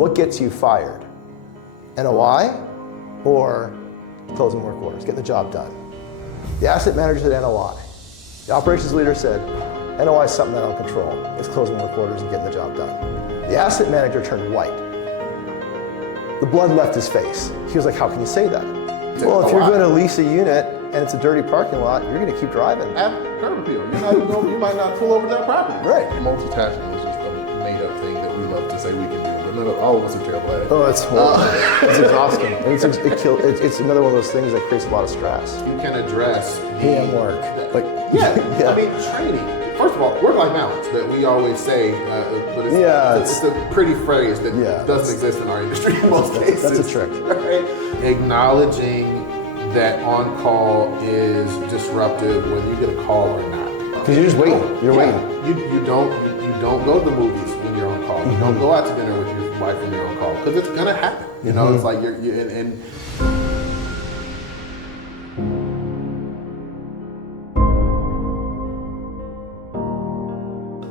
what gets you fired? NOI or closing work orders, getting the job done? The asset manager said NOI. The operations leader said, NOI is something I don't control. It's closing work orders and getting the job done. The asset manager turned white. The blood left his face. He was like, how can you say that? Well, if you're going to lease a unit and it's a dirty parking lot, you're going to keep driving. Have curb appeal. You might not pull over that property. Right. Multitasking is just a made-up thing that we love to say we can do, but all of us are terrible at it. Oh, it's horrible. It's exhausting. It's another one of those things that creates a lot of stress. You can address PM work. I mean, training. First of all, work-life balance that we always say, but it's a pretty phrase that doesn't exist in our industry in most cases. That's a trick. Right? Acknowledging that on-call is disruptive, whether you get a call or not. Because you're just waiting. You're waiting. You don't go to the movies when you're on call. You don't go out to dinner with your wife when you're on call because it's gonna happen. You know, it's like you're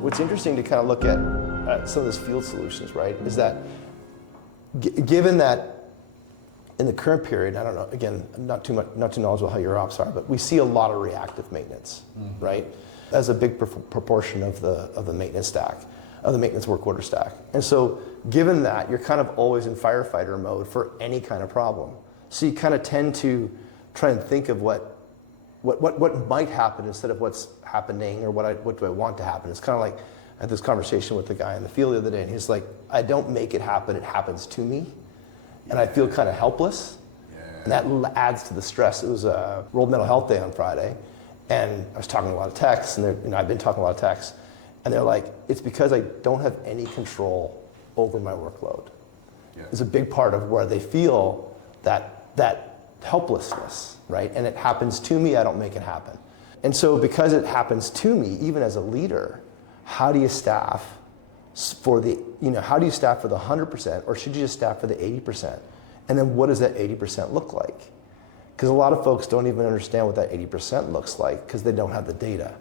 What's interesting to kind of look at some of these field solutions, right, is that given that in the current period, I don't know, again, I'm not too knowledgeable how your ops are, but we see a lot of reactive maintenance, right, as a big proportion of the maintenance stack, of the maintenance work order stack. And so given that, you're kind of always in firefighter mode for any kind of problem. So you kind of tend to try and think of what might happen instead of what's happening or what do I want to happen. It's kind of like, I had this conversation with the guy in the field the other day, and he's like, I don't make it happen, it happens to me. And I feel kind of helpless. And that adds to the stress. It was a World Mental Health Day on Friday, and I was talking to a lot of techs, and I've been talking to a lot of techs, and they're like, it's because I don't have any control over my workload. It's a big part of where they feel that helplessness, right? And it happens to me, I don't make it happen. And so because it happens to me, even as a leader, how do you staff for the 100%, or should you just staff for the 80%? And then what does that 80% look like? Because a lot of folks don't even understand what that 80% looks like because they don't have the data.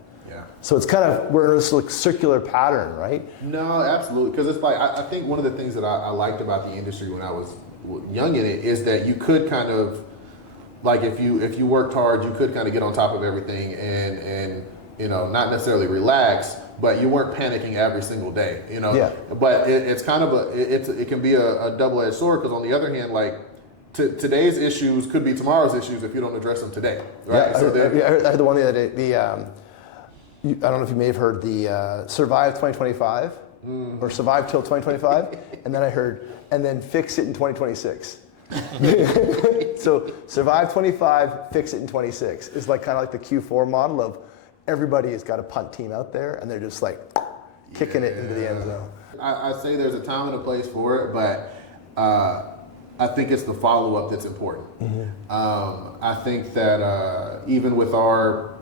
So it's kind of, we're in this like circular pattern, right? No, absolutely. Because it's like, I think one of the things that I liked about the industry when I was young in it is that you could kind of, like if you worked hard, you could kind of get on top of everything and not necessarily relax, but you weren't panicking every single day, But it's kind of it can be a double-edged sword because on the other hand, like today's issues could be tomorrow's issues if you don't address them today, right? Yeah, I heard the one the other day. I don't know if you may have heard the Survive 2025 or Survive till 2025, and then I heard, and then fix it in 2026. So Survive 25, fix it in 26 is like kind of like the Q4 model of everybody has got a punt team out there and they're just like kicking it into the end zone. I say there's a time and a place for it, but I think it's the follow-up that's important. I think that even with our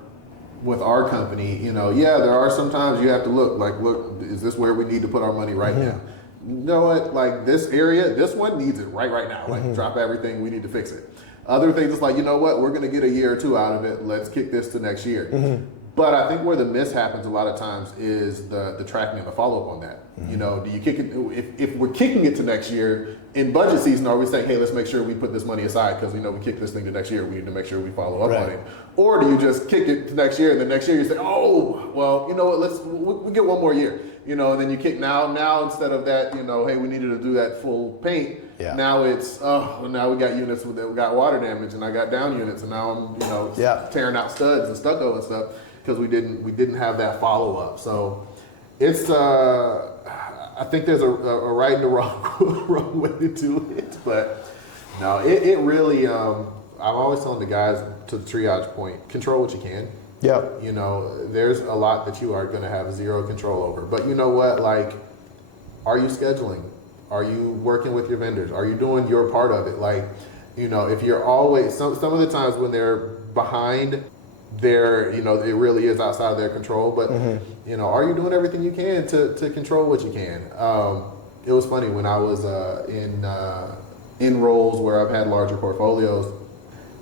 company, there are some times you have to look, is this where we need to put our money right now? You know what, like this area, this one needs it right now. Like drop everything, we need to fix it. Other things, it's like, you know what, we're gonna get a year or two out of it, let's kick this to next year. But I think where the miss happens a lot of times is the tracking and the follow-up on that. Do you kick it, if we're kicking it to next year, in budget season, are we saying, hey, let's make sure we put this money aside because we kick this thing to next year, we need to make sure we follow up on it? Or do you just kick it to next year and then next year you say, oh, well, you know what, we'll get one more year. And then you kick now instead of that, hey, we needed to do that full paint. Now it's, now we got units that got water damage and I got down units and now I'm, tearing out studs and stucco and stuff because we didn't have that follow up. So it's, I think there's a right and a wrong way to do it, but no, it really, I'm always telling the guys to the triage point, control what you can. There's a lot that you are going to have zero control over. But you know what? Like, are you scheduling? Are you working with your vendors? Are you doing your part of it? Like, if you're always, some of the times when they're behind, it really is outside of their control. But, are you doing everything you can to control what you can? It was funny when I was in roles where I've had larger portfolios.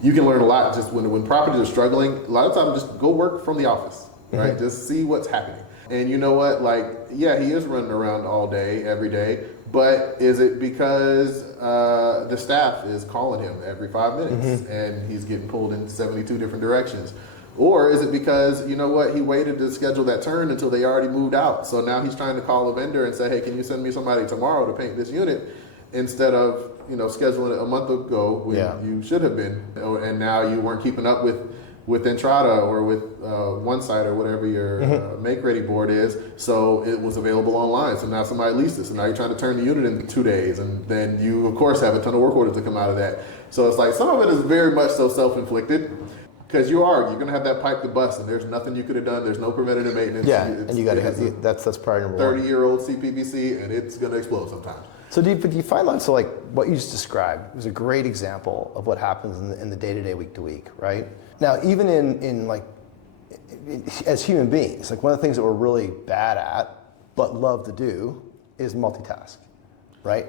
You can learn a lot just when properties are struggling. A lot of times just go work from the office, right? Just see what's happening. And you know what, like, yeah, he is running around all day, every day, But is it because the staff is calling him every 5 minutes and he's getting pulled in 72 different directions? Or is it because, you know what, he waited to schedule that turn until they already moved out. So now he's trying to call a vendor and say, hey, can you send me somebody tomorrow to paint this unit, instead of, you know, scheduling it a month ago when you should have been. And now you weren't keeping up with Entrada or with OneSite or whatever your make-ready board is. So it was available online. So now somebody leased it. So now you're trying to turn the unit in 2 days. And then you, of course, have a ton of work orders to come out of that. So it's like some of it is very much so self-inflicted. Because you're going to have that pipe to bust, and there's nothing you could have done. There's no preventative maintenance. Yeah, and you got to have that's priority number 30-year-old CPVC, and it's going to explode sometimes. So do you find that, so like what you just described was a great example of what happens in the day-to-day, week-to-week, right? Now, even as human beings, like one of the things that we're really bad at, but love to do, is multitask, right?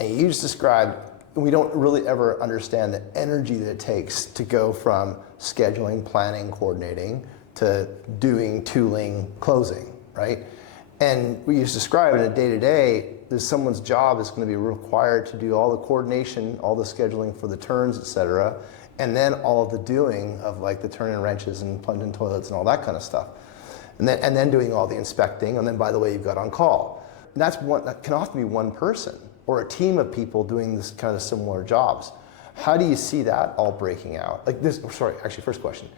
And you just described, and we don't really ever understand the energy that it takes to go from scheduling, planning, coordinating, to doing, tooling, closing, right? And we just described in a day-to-day, there's someone's job is going to be required to do all the coordination, all the scheduling for the turns, et cetera, and then all of the doing of like the turn-in wrenches and plunging toilets and all that kind of stuff. And then doing all the inspecting, and then by the way, you've got on call. And that can often be one person or a team of people doing this kind of similar jobs. How do you see that all breaking out? Like this, first question.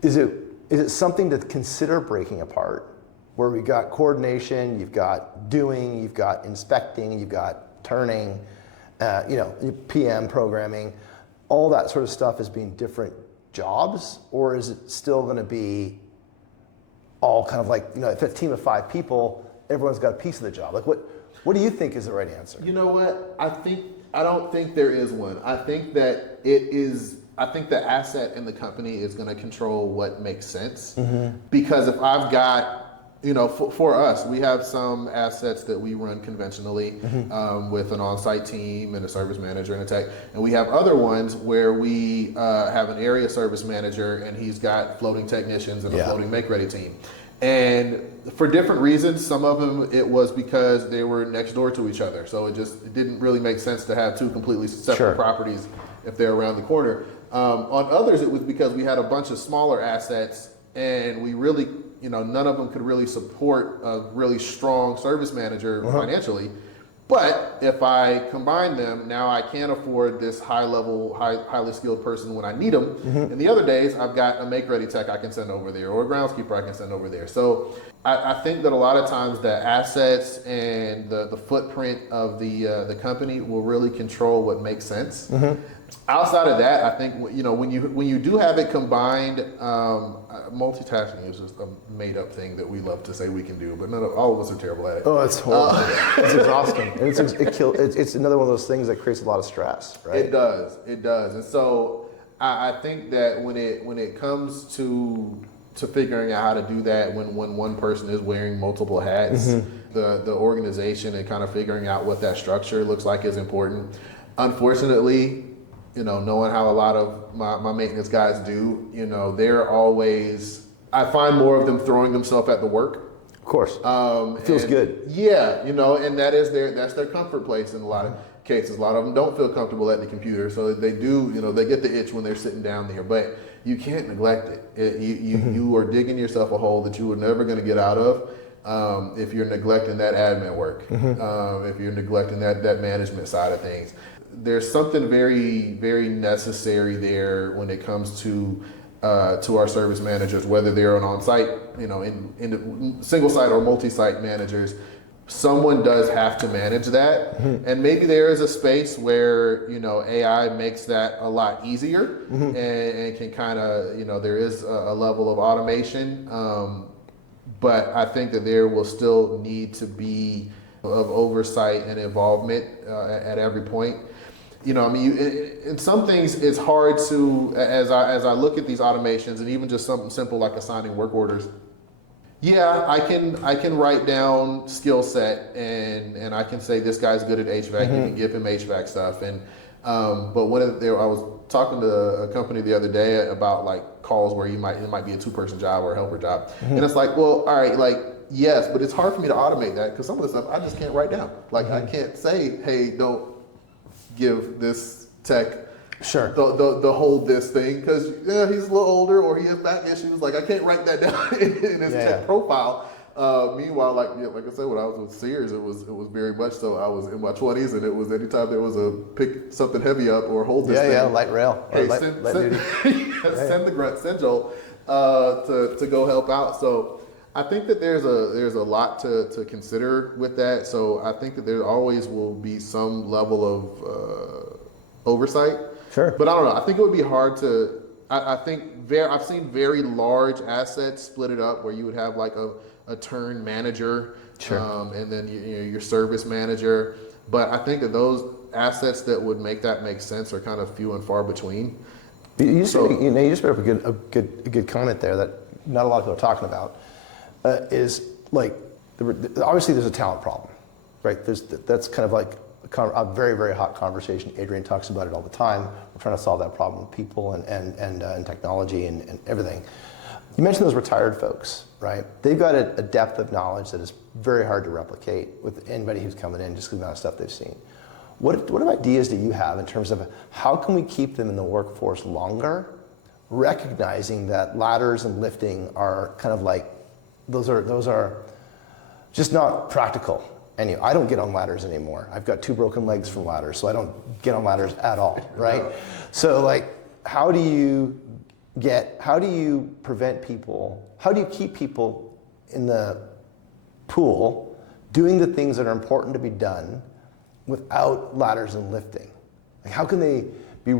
Is it something to consider breaking apart, where we got coordination, you've got doing, you've got inspecting, you've got turning, PM programming, all that sort of stuff as being different jobs? Or is it still going to be all kind of like, if it's a team of 5 people, everyone's got a piece of the job? Like what do you think is the right answer? You know what? I don't think there is one. I think that the asset in the company is going to control what makes sense. Because if I've got, for us, we have some assets that we run conventionally with an on-site team and a service manager and a tech. And we have other ones where we have an area service manager and he's got floating technicians and a floating make-ready team. And for different reasons, some of them it was because they were next door to each other. So it didn't really make sense to have 2 completely separate properties if they're around the corner. On others, it was because we had a bunch of smaller assets and we really, none of them could really support a really strong service manager financially. But if I combine them, now I can afford this highly skilled person when I need them. And the other days, I've got a make-ready tech I can send over there, or a groundskeeper I can send over there. So I think that a lot of times the assets and the footprint of the company will really control what makes sense. Outside of that, I think when you do have it combined, multitasking is just a made-up thing that we love to say we can do, but all of us are terrible at it. Oh, it's horrible. It's exhausting. And it's another one of those things that creates a lot of stress, right? It does. And so I think that when it comes to figuring out how to do that, when one person is wearing multiple hats, the organization and kind of figuring out what that structure looks like is important. Unfortunately, knowing how a lot of my maintenance guys do, they're always, I find more of them throwing themselves at the work. Of course. It feels good. Yeah, and that's their comfort place in a lot of cases. A lot of them don't feel comfortable at the computer, so they do, they get the itch when they're sitting down there, but you can't neglect it. You are digging yourself a hole that you were never going to get out of if you're neglecting that admin work, if you're neglecting that management side of things. There's something very, very necessary there when it comes to our service managers, whether they're on-site, in single site or multi-site managers. Someone does have to manage that, and maybe there is a space where AI makes that a lot easier and can kind of there is a level of automation, but I think that there will still need to be of oversight and involvement at every point. In some things it's hard to, as I look at these automations and even just something simple like assigning work orders. Yeah, I can write down skill set and I can say this guy's good at HVAC. You can give him HVAC stuff. And but I was talking to a company the other day about like calls where it might be a 2-person job or a helper job, and it's like, well, all right, like yes, but it's hard for me to automate that because some of the stuff I just can't write down. Like I can't say, hey, don't give this tech Sure. the hold this thing because he's a little older or he has back issues. Like I can't write that down in his tech profile. Meanwhile, like I said, when I was with Sears, it was very much so. I was in my 20s, and it was anytime there was a pick something heavy up or hold this thing. Yeah, light rail. Hey, light duty. send the grunt, send Joel to go help out. So I think that there's a lot to consider with that. So I think that there always will be some level of oversight. Sure. But I don't know. I think it would be hard to. I've seen very large assets split it up where you would have like a turn manager, sure. And then your service manager. But I think that those assets that would make that make sense are kind of few and far between. You just brought up a good comment there that not a lot of people are talking about. Is like obviously there's a talent problem, right? That's kind of like a very, very hot conversation. Adrian talks about it all the time. We're trying to solve that problem with people and technology and everything. You mentioned those retired folks, right? They've got a depth of knowledge that is very hard to replicate with anybody who's coming in, just because of the amount of stuff they've seen. What ideas do you have in terms of how can we keep them in the workforce longer, recognizing that ladders and lifting are kind of like, those are just not practical. Anyway, I don't get on ladders anymore. I've got 2 broken legs from ladders, so I don't get on ladders at all, right? So like, how do you prevent people, how do you keep people in the pool doing the things that are important to be done without ladders and lifting? Like how can they be,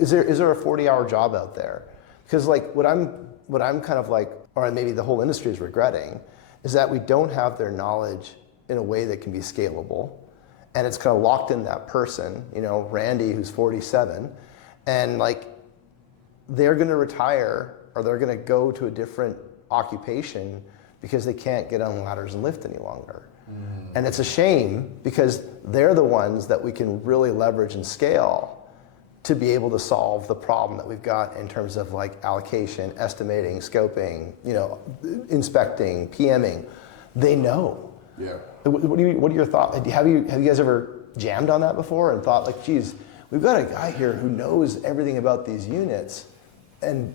is there a 40-hour job out there? Because like what I'm kind of like, or maybe the whole industry is regretting, is that we don't have their knowledge in a way that can be scalable, and it's kind of locked in that person, Randy who's 47, and like they're going to retire or they're going to go to a different occupation because they can't get on ladders and lift any longer. And it's a shame because they're the ones that we can really leverage and scale to be able to solve the problem that we've got in terms of like allocation, estimating, scoping, inspecting, PMing. They know. Yeah. What are your thoughts? Have you guys ever jammed on that before and thought like, geez, we've got a guy here who knows everything about these units, and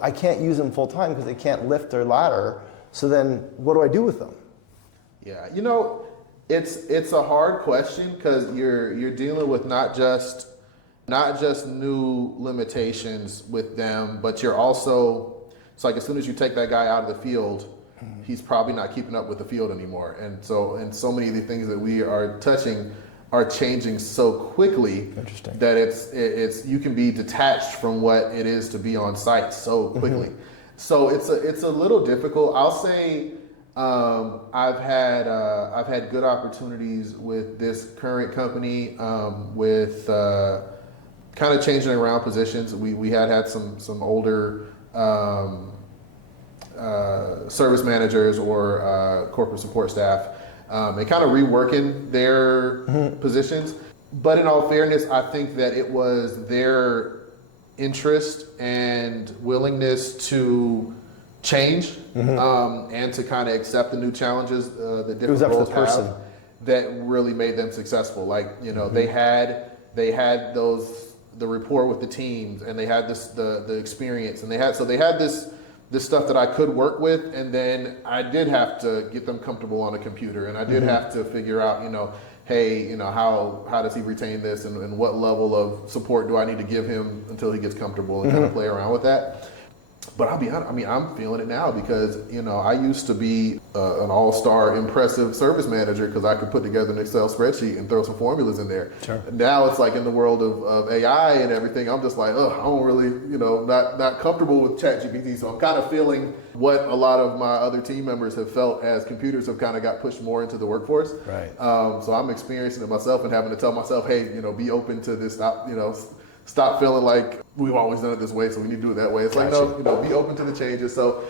I can't use them full time because they can't lift their ladder. So then, what do I do with them? Yeah, it's a hard question because you're dealing with not just new limitations with them, but you're also, it's like as soon as you take that guy out of the field, he's probably not keeping up with the field anymore. And so many of the things that we are touching are changing so quickly that it's you can be detached from what it is to be on site so quickly. So it's a little difficult. I'll say I've had good opportunities with this current company with kind of changing around positions. We had some older service managers or corporate support staff and kind of reworking their positions. But in all fairness, I think that it was their interest and willingness to change and to kind of accept the new challenges that different roles have that really made them successful. Like they had the rapport with the teams, and they had the experience, and they had this stuff that I could work with, and then I did have to get them comfortable on a computer, and I did have to figure out, hey, how does he retain this, and what level of support do I need to give him until he gets comfortable, and kind of play around with that. But I'll be honest, I'm feeling it now because, I used to be an all-star impressive service manager because I could put together an Excel spreadsheet and throw some formulas in there. Sure. Now it's like in the world of AI and everything, I'm just like, I don't really, not comfortable with ChatGPT. So I'm kind of feeling what a lot of my other team members have felt as computers have kind of got pushed more into the workforce. Right. So I'm experiencing it myself and having to tell myself, hey, be open to this, stop feeling like we've always done it this way, so we need to do it that way. It's like, no, be open to the changes. So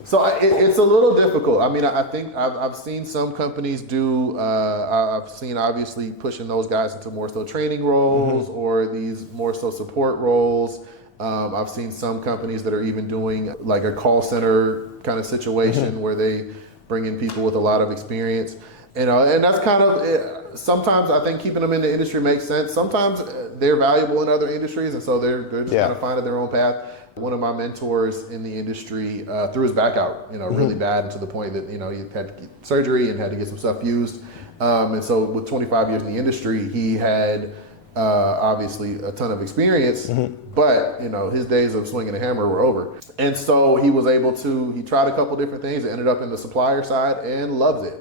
it's a little difficult. I mean, I think I've seen some companies do, I've seen obviously pushing those guys into more so training roles or these more so support roles. I've seen some companies that are even doing like a call center kind of situation where they bring in people with a lot of experience. And that's kind of, sometimes I think keeping them in the industry makes sense. Sometimes they're valuable in other industries, and so they're just kind of finding their own path. One of my mentors in the industry threw his back out, really bad, and to the point that, he had to get surgery and had to get some stuff fused. And so with 25 years in the industry, he had obviously a ton of experience, but his days of swinging a hammer were over. And so he was able to, he tried a couple different things, ended up in the supplier side and loves it,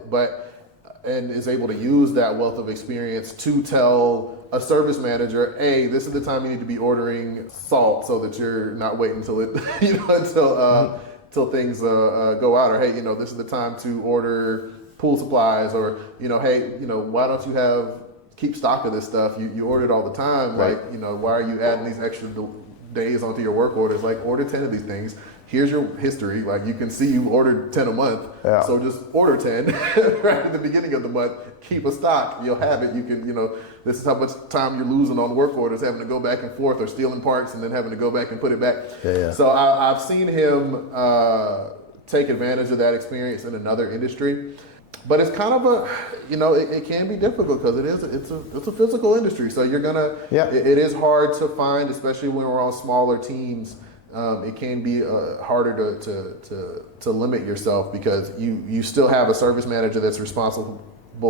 and is able to use that wealth of experience to tell a service manager, hey, this is the time you need to be ordering salt so that you're not waiting until it, until things go out, or hey, this is the time to order pool supplies, or hey, why don't you keep stock of this stuff? You order it all the time, right. Why are you adding these extra days onto your work orders? Like, order 10 of these things. Here's your history. Like, you can see you ordered 10 a month, so just order 10 right at the beginning of the month. Keep a stock. You'll have it. You can, this is how much time you're losing on work orders, having to go back and forth, or stealing parts and then having to go back and put it back. So I've seen him take advantage of that experience in another industry. But it's kind of it can be difficult because it's a physical industry. So you're gonna, it is hard to find, especially when we're on smaller teams. It can be harder to limit yourself, because you still have a service manager that's responsible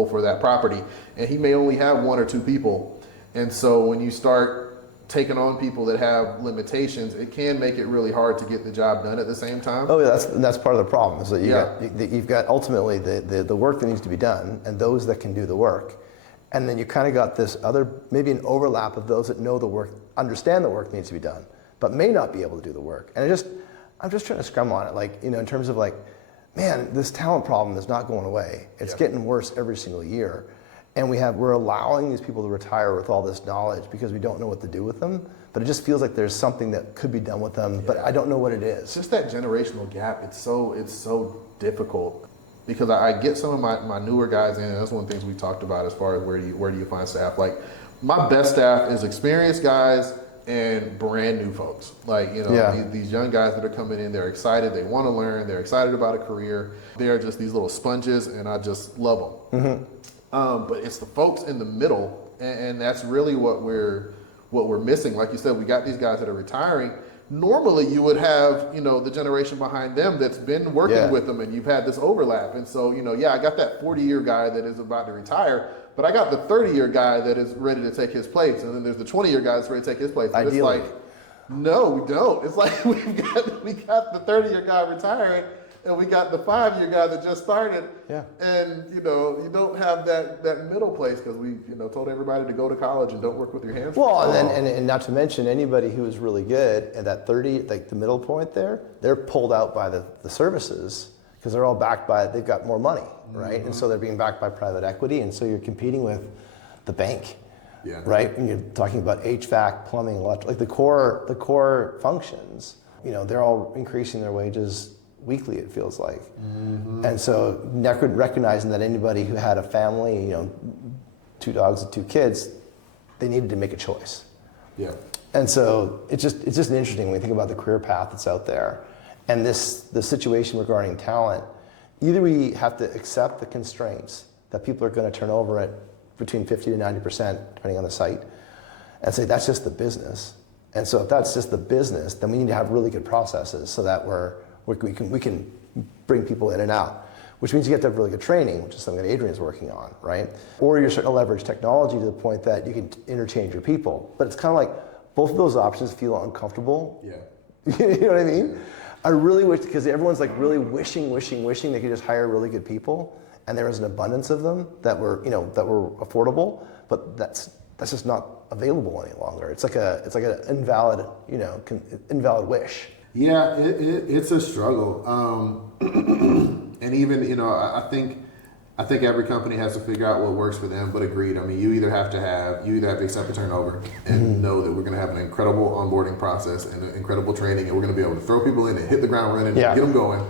for that property, and he may only have 1 or 2 people. And so when you start taking on people that have limitations, it can make it really hard to get the job done at the same time. Oh, yeah, that's part of the problem. So you've got ultimately the work that needs to be done, and those that can do the work. And then you kind of got this other, maybe an overlap of those that know the work, understand the work needs to be done, but may not be able to do the work. And I'm just trying to scrum on it, like, in terms of like, man, this talent problem is not going away. It's getting worse every single year. And we're allowing these people to retire with all this knowledge because we don't know what to do with them. But it just feels like there's something that could be done with them, but I don't know what it is. It's just that generational gap. It's so difficult, because I get some of my newer guys in, and that's one of the things we talked about as far as where do you find staff. Like, my best staff is experienced guys and brand new folks. Like, these young guys that are coming in, they're excited, they want to learn, they're excited about a career. They're just these little sponges, and I just love them. But it's the folks in the middle, and that's really what we're missing. Like you said, we got these guys that are retiring. Normally you would have, the generation behind them that's been working with them, and you've had this overlap. And so, I got that 40-year guy that is about to retire, but I got the 30-year guy that is ready to take his place. And then there's the 20-year guy that's ready to take his place. And Ideally. it's like, no, we don't. It's like we got the 30-year guy retiring, and we got the 5-year guy that just started. And you don't have that middle place, because we told everybody to go to college and don't work with your hands. Well, and not to mention, anybody who is really good at that 30, like the middle point there, they're pulled out by the services, because they're all backed by, they've got more money, right? And so they're being backed by private equity, and so you're competing with the bank. Right? When you're talking about HVAC, plumbing, electric, like the core functions, they're all increasing their wages weekly, it feels like. And so recognizing that anybody who had a family, 2 dogs and 2 kids, they needed to make a choice. And so it's just interesting when you think about the career path that's out there, and the situation regarding talent. Either we have to accept the constraints that people are going to turn over at between 50 to 90%, depending on the site, and say that's just the business. And so if that's just the business, then we need to have really good processes so that we can bring people in and out, which means you have to have really good training, which is something that Adrian's working on, right? Or you're starting to leverage technology to the point that you can interchange your people. But it's kind of like both of those options feel uncomfortable. You know what I mean? I really wish, because everyone's like really wishing they could just hire really good people, and there was an abundance of them that were affordable, but that's just not available any longer. It's like an invalid wish. Yeah, it's a struggle, and even I think every company has to figure out what works for them. But agreed, I mean, you either have to accept the turnover and know that we're going to have an incredible onboarding process and incredible training, and we're going to be able to throw people in and hit the ground running and get them going.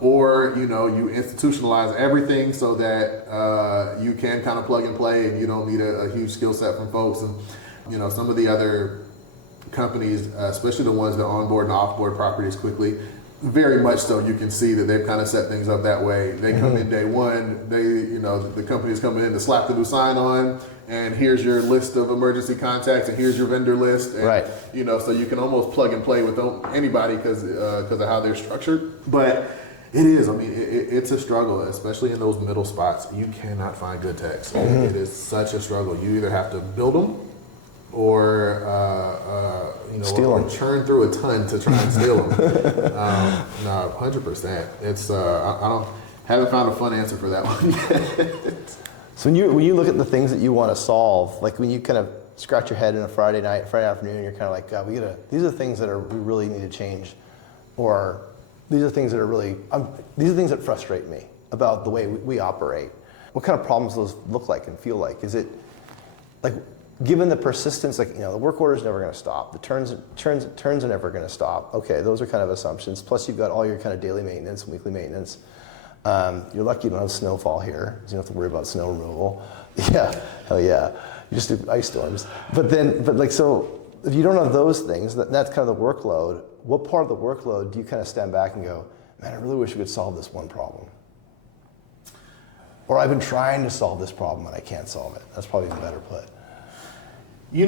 Or you institutionalize everything so that you can kind of plug and play, and you don't need a huge skill set from folks. And some of the other companies, especially the ones that onboard and offboard properties quickly, very much so. You can see that they've kind of set things up that way. They come in day one, the company's coming in to slap the new sign on, and here's your list of emergency contacts, and here's your vendor list. And, right. So you can almost plug and play with anybody because of how they're structured. But it is, it's a struggle, especially in those middle spots. You cannot find good techs. Mm-hmm. It is such a struggle. You either have to build them or steal them. Churn through a ton to try and steal them. No, 100%. It's I haven't found a fun answer for that one yet. So when you look at the things that you want to solve, like when you kind of scratch your head in a Friday afternoon, you're kind of like, God, these are the things that we really need to change, or these are things that are really these are things that frustrate me about the way we operate. What kind of problems those look like and feel like? Is it like, given the persistence, like, the work order is never going to stop. The turns are never going to stop. Okay, those are kind of assumptions. Plus, you've got all your kind of daily maintenance and weekly maintenance. You're lucky you don't have snowfall here, so you don't have to worry about snow removal. Yeah, hell yeah. You just do ice storms. So if you don't have those things, that's kind of the workload. What part of the workload do you kind of stand back and go, man, I really wish we could solve this one problem? Or I've been trying to solve this problem and I can't solve it. That's probably even better put.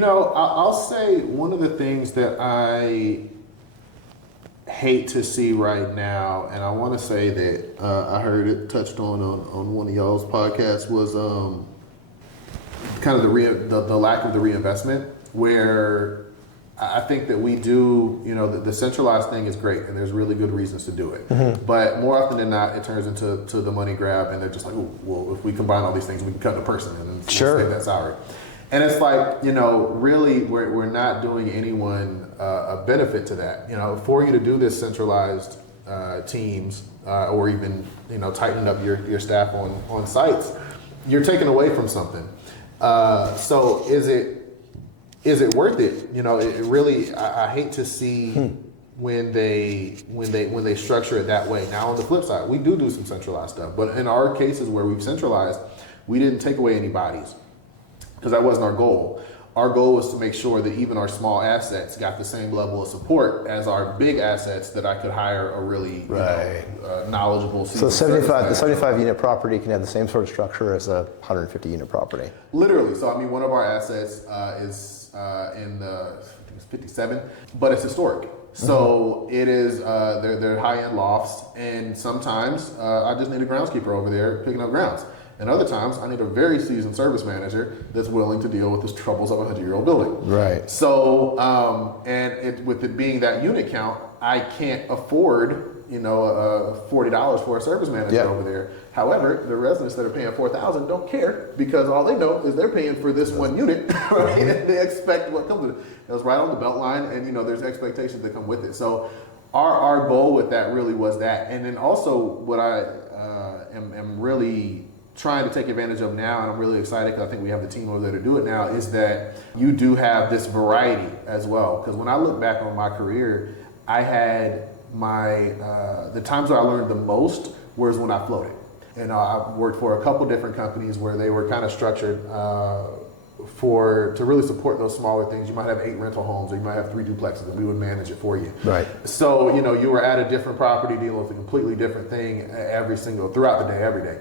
I'll say one of the things that I hate to see right now, and I want to say that I heard it touched on one of y'all's podcasts, was kind of the lack of the reinvestment, where I think that we do, the centralized thing is great, and there's really good reasons to do it. Mm-hmm. But more often than not, it turns into the money grab, and they're just like, oh, well, if we combine all these things, we can cut the person and save that salary. And it's like, really, we're not doing anyone a benefit to that. For you to do this centralized teams or even, tighten up your staff on sites, you're taking away from something. So is it worth it? It really, I hate to see when they structure it that way. Now, on the flip side, we do some centralized stuff, but in our cases where we've centralized, we didn't take away any bodies, because that wasn't our goal. Our goal was to make sure that even our small assets got the same level of support as our big assets, that I could hire a really knowledgeable. So the 75 unit property can have the same sort of structure as a 150 unit property. Literally. So one of our assets is in I think it's 57, but it's historic. So it is, they're high-end lofts, and sometimes I just need a groundskeeper over there picking up grounds. And other times, I need a very seasoned service manager that's willing to deal with the troubles of a 100-year-old building. Right. So, with it being that unit count, I can't afford, $40 for a service manager over there. However, the residents that are paying $4,000 don't care, because all they know is they're paying for this one unit, right? And they expect what comes with it. It was right on the belt line, and there's expectations that come with it. So, our goal with that really was that, and then also what I am really trying to take advantage of now, and I'm really excited because I think we have the team over there to do it now, is that you do have this variety as well. Because when I look back on my career, I had the times where I learned the most was when I floated. And I worked for a couple different companies where they were kind of structured to really support those smaller things. You might have 8 rental homes, or you might have 3 duplexes, and we would manage it for you. Right. So you were at a different property dealing with a completely different thing throughout the day, every day.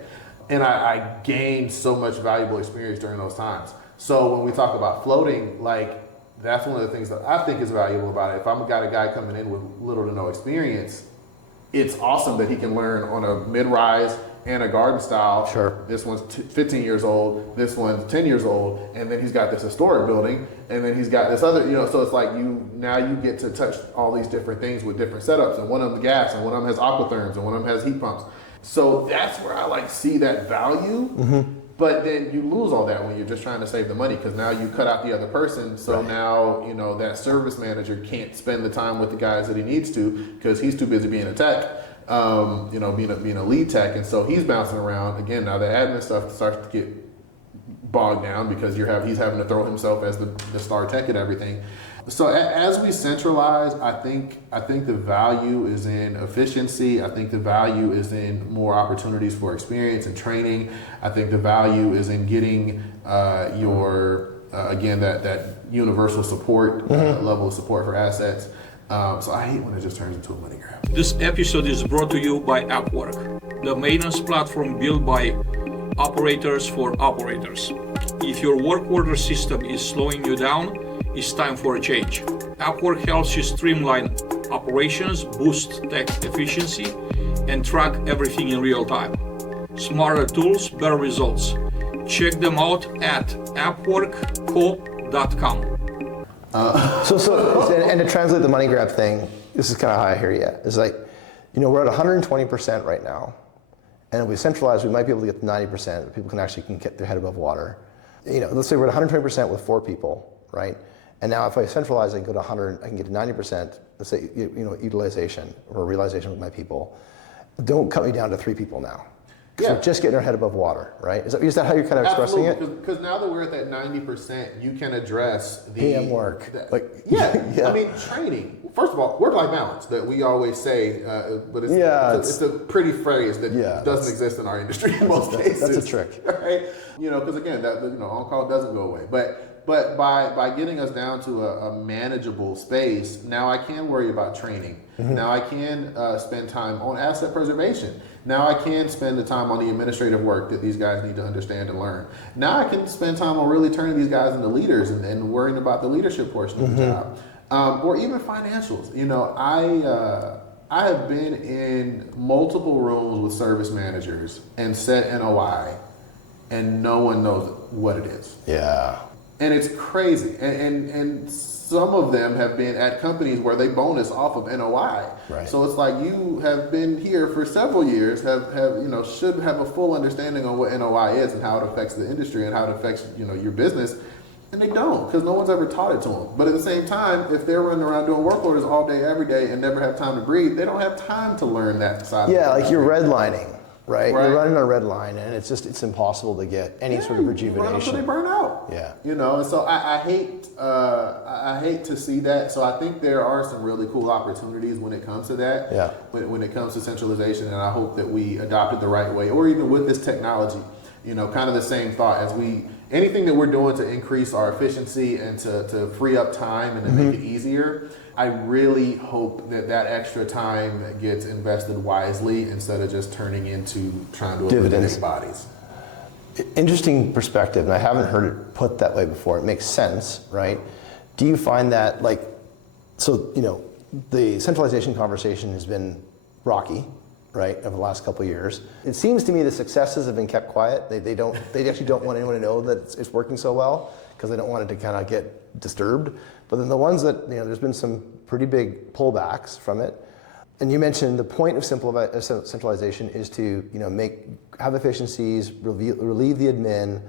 And I gained so much valuable experience during those times. So when we talk about floating, that's one of the things that I think is valuable about it. If I've got a guy coming in with little to no experience, it's awesome that he can learn on a mid-rise and a garden style. Sure. This one's 15 years old, this one's 10 years old, and then he's got this historic building, and then he's got this other, so it's like now you get to touch all these different things with different setups, and one of them gas, and one of them has aquatherms, and one of them has heat pumps. So that's where I see that value, but then you lose all that when you're just trying to save the money, because now you cut out the other person. So now, that service manager can't spend the time with the guys that he needs to, because he's too busy being a tech, being a lead tech. And so he's bouncing around. Again, now the admin stuff starts to get bogged down, because he's having to throw himself as the star tech at everything. So as we centralize, I think the value is in efficiency. I think the value is in more opportunities for experience and training. I think the value is in getting that universal support level of support for assets. So I hate when it just turns into a money grab. This episode is brought to you by AppWork, the maintenance platform built by operators for operators. If your work order system is slowing you down, it's time for a change. AppWork helps you streamline operations, boost tech efficiency, and track everything in real time. Smarter tools, better results. Check them out at appworkco.com. And to translate the money grab thing, this is kind of how I hear you. It's like, we're at 120% right now, and if we centralize, we might be able to get to 90%. People can get their head above water. Let's say we're at 120% with 4 people, right? And now if I centralize, I can go to 100. I can get to 90%. Let's say utilization or realization with my people. Don't cut me down to 3 people now. We're just getting our head above water, right? Is that how you're kind of expressing it? Because now that we're at that 90%, you can address the PM work. Yeah. I mean, training. First of all, work-life balance that we always say, but it's a pretty phrase that doesn't exist in our industry in most cases. That's a trick, right? Because again, that on-call doesn't go away, But by getting us down to a manageable space, now I can worry about training. Mm-hmm. Now I can spend time on asset preservation. Now I can spend the time on the administrative work that these guys need to understand and learn. Now I can spend time on really turning these guys into leaders and worrying about the leadership portion of the job. Or even financials. I have been in multiple rooms with service managers and set NOI, and no one knows what it is. Yeah. And it's crazy. And some of them have been at companies where they bonus off of NOI. Right. So it's like you have been here for several years, should have a full understanding on what NOI is and how it affects the industry and how it affects, your business. And they don't, because no one's ever taught it to them. But at the same time, if they're running around doing work orders all day, every day, and never have time to breathe, they don't have time to learn that side. Yeah, like you're redlining. Right? You're running on a red line, and it's impossible to get any sort of rejuvenation. Run until they burn out. Yeah. And so I hate to see that. So I think there are some really cool opportunities when it comes to that. Yeah. When it comes to centralization, and I hope that we adopt it the right way, or even with this technology, kind of the same thought as anything that we're doing to increase our efficiency and to free up time and to make it easier. I really hope that extra time gets invested wisely instead of just turning into trying to eliminate bodies. Interesting perspective, and I haven't heard it put that way before. It makes sense, right? Do you find that the centralization conversation has been rocky, right, over the last couple of years? It seems to me the successes have been kept quiet. They actually don't want anyone to know that it's working so well because they don't want it to kind of get disturbed. But then the ones that, there's been some pretty big pullbacks from it. And you mentioned the point of centralization is to, have efficiencies, relieve the admin,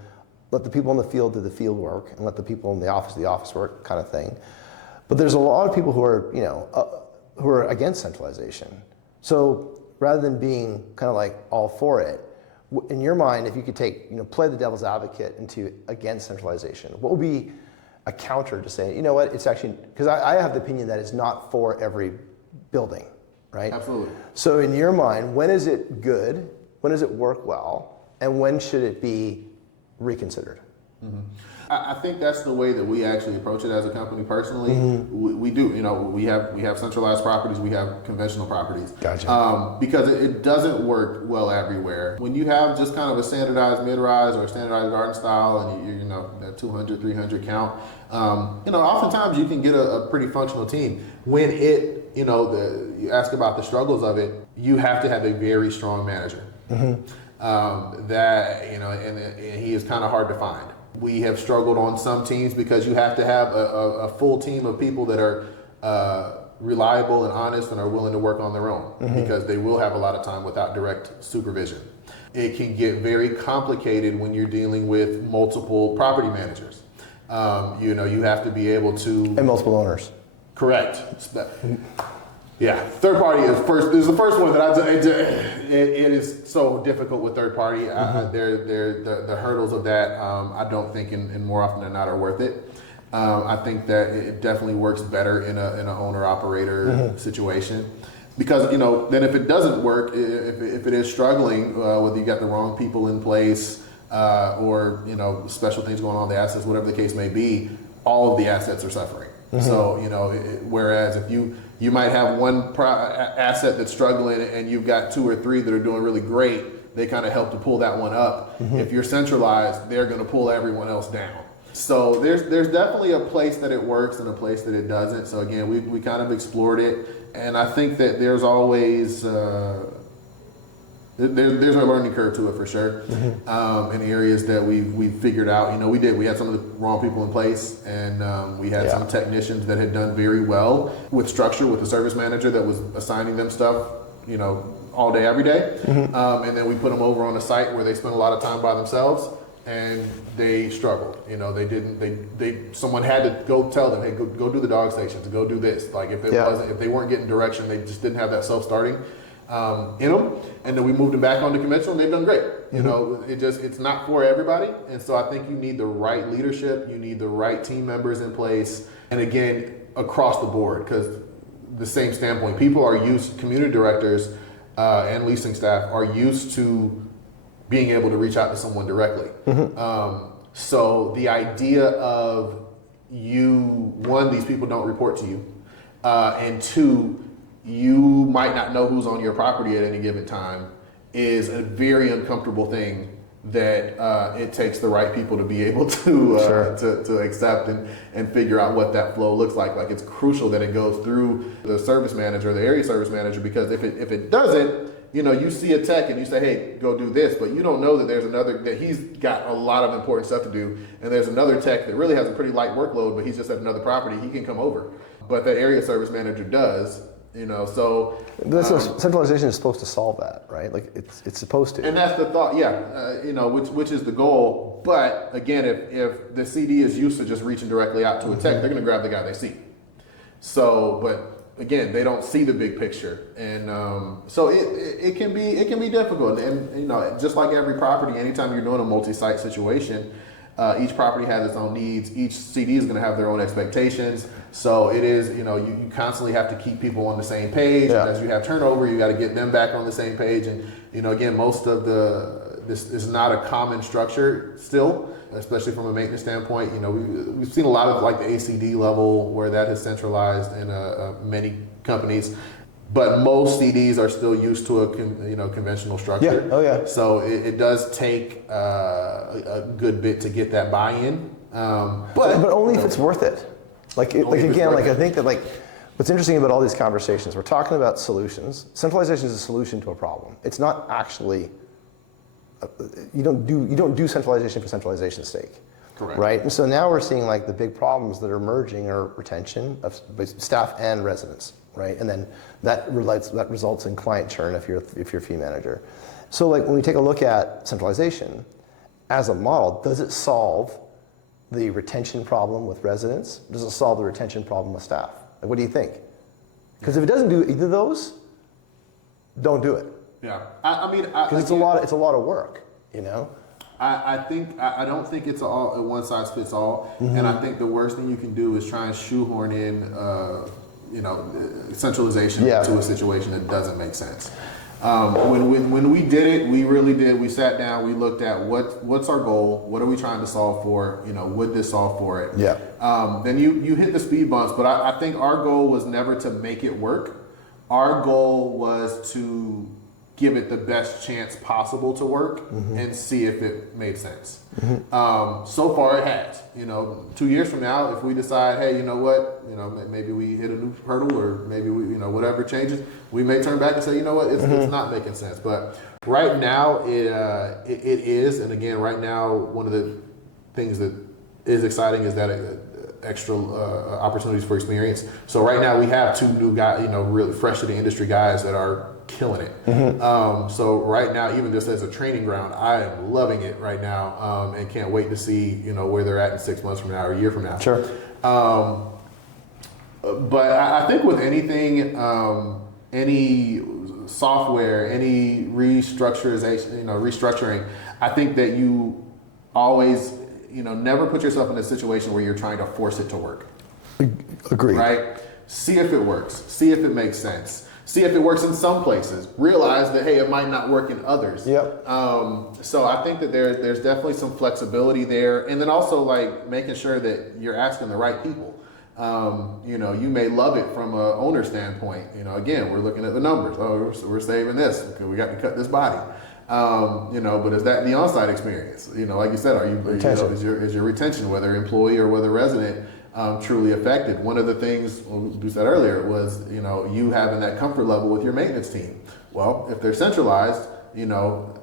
let the people in the field do the field work, and let the people in the office work kind of thing. But there's a lot of people who are, who are against centralization. So rather than being kind of like all for it, in your mind, if you could play the devil's advocate into against centralization, what would be a counter to say, it's actually, because I have the opinion that it's not for every building, right? Absolutely. So in your mind, when is it good? When does it work well? And when should it be reconsidered? Mm-hmm. I think that's the way that we actually approach it as a company personally. Mm-hmm. We do, we have centralized properties, we have conventional properties. Gotcha. Because it doesn't work well everywhere. When you have just kind of a standardized mid-rise or a standardized garden style and you that 200, 300 count, oftentimes you can get a pretty functional team. When you ask about the struggles of it, you have to have a very strong manager. Mm-hmm. And he is kind of hard to find. We have struggled on some teams because you have to have a full team of people that are reliable and honest and are willing to work on their own, because they will have a lot of time without direct supervision. It can get very complicated when you're dealing with multiple property managers. You have to be able to... And multiple owners. Correct. Yeah, third party is first. This is the first one that it is so difficult with third party. The hurdles of that, I don't think, and more often than not, are worth it. I think that it definitely works better in an owner operator situation, because then if it doesn't work, if it is struggling, whether you got the wrong people in place or special things going on, the assets, whatever the case may be, all of the assets are suffering. So, whereas if you might have one asset that's struggling and you've got 2 or 3 that are doing really great, they kind of help to pull that one up. If you're centralized, they're going to pull everyone else down. So there's definitely a place that it works and a place that it doesn't. So again, we kind of explored it, and I think that there's always there's a learning curve to it for sure. In areas that we figured out. We had some of the wrong people in place, and we had some technicians that had done very well with structure, with the service manager that was assigning them stuff, all day, every day. And then we put them over on a site where they spent a lot of time by themselves, and they struggled. Someone had to go tell them, hey, go do the dog stations, go do this. Like if they weren't getting direction, they just didn't have that self-starting in them. And then we moved them back onto conventional, and they've done great. It's not for everybody. And so I think you need the right leadership, you need the right team members in place. And again, across the board, because the same standpoint, community directors and leasing staff are used to being able to reach out to someone directly. So the idea of these people don't report to you, and 2, you might not know who's on your property at any given time, is a very uncomfortable thing that it takes the right people to be able to to accept and figure out what that flow looks like. Like, it's crucial that it goes through the service manager, the area service manager, because if it doesn't, you see a tech and you say, hey, go do this, but you don't know that that he's got a lot of important stuff to do, and there's another tech that really has a pretty light workload, but he's just at another property, he can come over. But that area service manager does, so. But centralization is supposed to solve that, right? Like it's supposed to. And that's the thought, which is the goal. But again, if the CD is used to just reaching directly out to a tech, they're gonna grab the guy they see. So, but again, they don't see the big picture, and so it can be difficult. And just like every property, anytime you're doing a multi-site situation, each property has its own needs. Each CD is going to have their own expectations. So it is, you constantly have to keep people on the same page. And as you have turnover, you got to get them back on the same page. And again, most of this is not a common structure still, especially from a maintenance standpoint. We've seen a lot of like the ACD level where that is centralized in many companies, but most CDs are still used to a conventional structure. So it does take a good bit to get that buy-in, but only if it's worth it. I think that what's interesting about all these conversations, we're talking about solutions. Centralization is a solution to a problem. It's not actually. You don't do centralization for centralization's sake. Correct. Right? And so now we're seeing the big problems that are emerging are retention of staff and residents, right? And then that results in client churn if you're a fee manager. So when we take a look at centralization as a model, does it solve the retention problem with residents? Does it solve the retention problem with staff? What do you think? Because if it doesn't do either of those, don't do it. Yeah, because it's a lot of work, I don't think it's a one size fits all, and I think the worst thing you can do is try and shoehorn in, centralization to a situation that doesn't make sense. When we did it, we really did. We sat down, we looked at what's our goal, what are we trying to solve for, would this solve for it? Yeah. Then you hit the speed bumps, but I think our goal was never to make it work. Our goal was to give it the best chance possible to work and see if it made sense. So far it has. 2 years from now, if we decide, hey, maybe we hit a new hurdle, or maybe we, whatever changes, we may turn back and say, it's not making sense. But right now it is. And again, right now, one of the things that is exciting is that extra opportunities for experience. So right now we have 2 new guys, really fresh to the industry guys that are killing it. So right now, even just as a training ground, I am loving it right now, and can't wait to see where they're at in 6 months from now or a year from now. Sure. But I think with anything, any software, any restructuring, I think that you always never put yourself in a situation where you're trying to force it to work. Agreed. Right? See if it works. See if it makes sense. See if it works in some places. Realize that, hey, it might not work in others. Yep. So I think that there's definitely some flexibility there. And then also making sure that you're asking the right people. You may love it from a owner standpoint. Again, we're looking at the numbers. Oh, we're saving this. Okay, we got to cut this body. But is that the on-site experience? Like you said, is your retention, whether employee or whether resident, truly affected? One of the things we said earlier was, you having that comfort level with your maintenance team. Well, if they're centralized,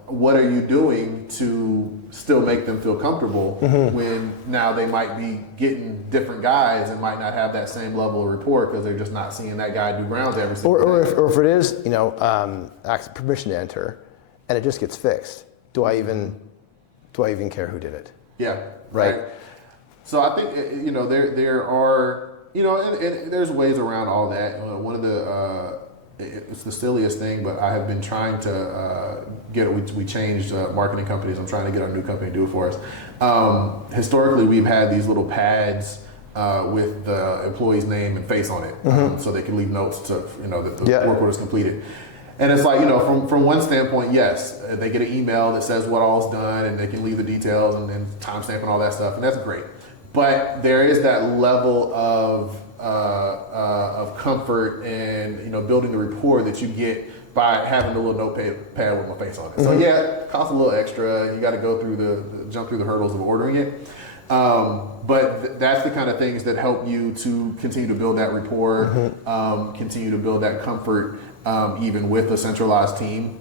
what are you doing to still make them feel comfortable when now they might be getting different guys and might not have that same level of rapport because they're just not seeing that guy do grounds every single day? Or if it is, permission to enter, and it just gets fixed. Do I even care who did it? Yeah. Right. So I think there are and there's ways around all that. One of the it's the silliest thing, but I have been trying to we changed marketing companies. I'm trying to get our new company to do it for us. Historically, we've had these little pads with the employee's name and face on it, so they can leave notes to that the work order is completed. And it's like, from one standpoint, yes, they get an email that says what all's done, and they can leave the details and then timestamp and all that stuff, and that's great. But there is that level of comfort and building the rapport that you get by having a little notepad with my face on it. So yeah, it costs a little extra. You got to go through jump through the hurdles of ordering it. But that's the kind of things that help you to continue to build that rapport, continue to build that comfort, even with a centralized team,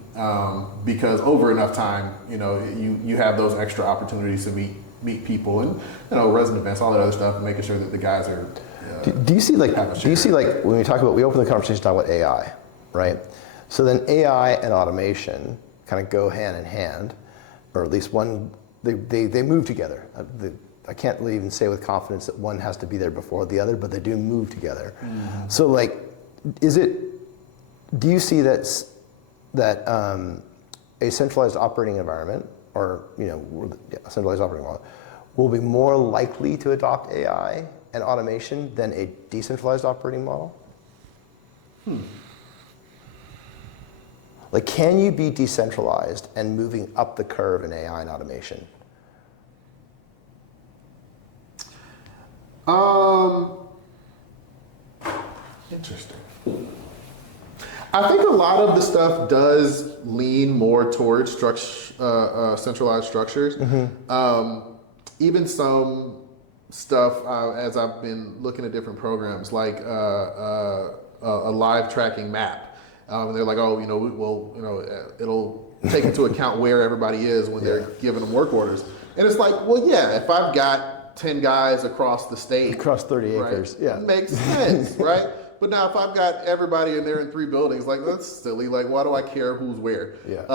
because over enough time, you have those extra opportunities to meet people and resident events, all that other stuff, and making sure that the guys are. Do you see like when we open the conversation talking about AI, right? So then AI and automation kind of go hand in hand, or at least they move together. I can't really even say with confidence that one has to be there before the other, but they do move together. So do you see that a centralized operating environment, or a centralized operating model, will be more likely to adopt AI and automation than a decentralized operating model? Like, can you be decentralized and moving up the curve in AI and automation? Interesting. I think a lot of the stuff does lean more towards centralized structures. Even some stuff, as I've been looking at different programs, like a live tracking map. And they're like, it'll take into account where everybody is when they're giving them work orders. And it's like, well, yeah, if I've got 10 guys across the state. Across 30 acres, yeah. It makes sense, right? But now if I've got everybody and they're in 3 buildings, like, that's silly. Like, why do I care who's where? Yeah.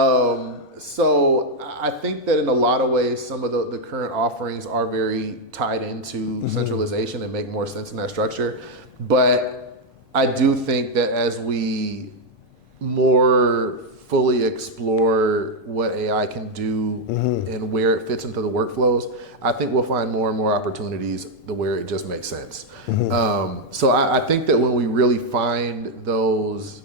So I think that in a lot of ways, some of the current offerings are very tied into centralization and make more sense in that structure. But I do think that as we more fully explore what AI can do and where it fits into the workflows, I think we'll find more and more opportunities where it just makes sense. So I think that when we really find those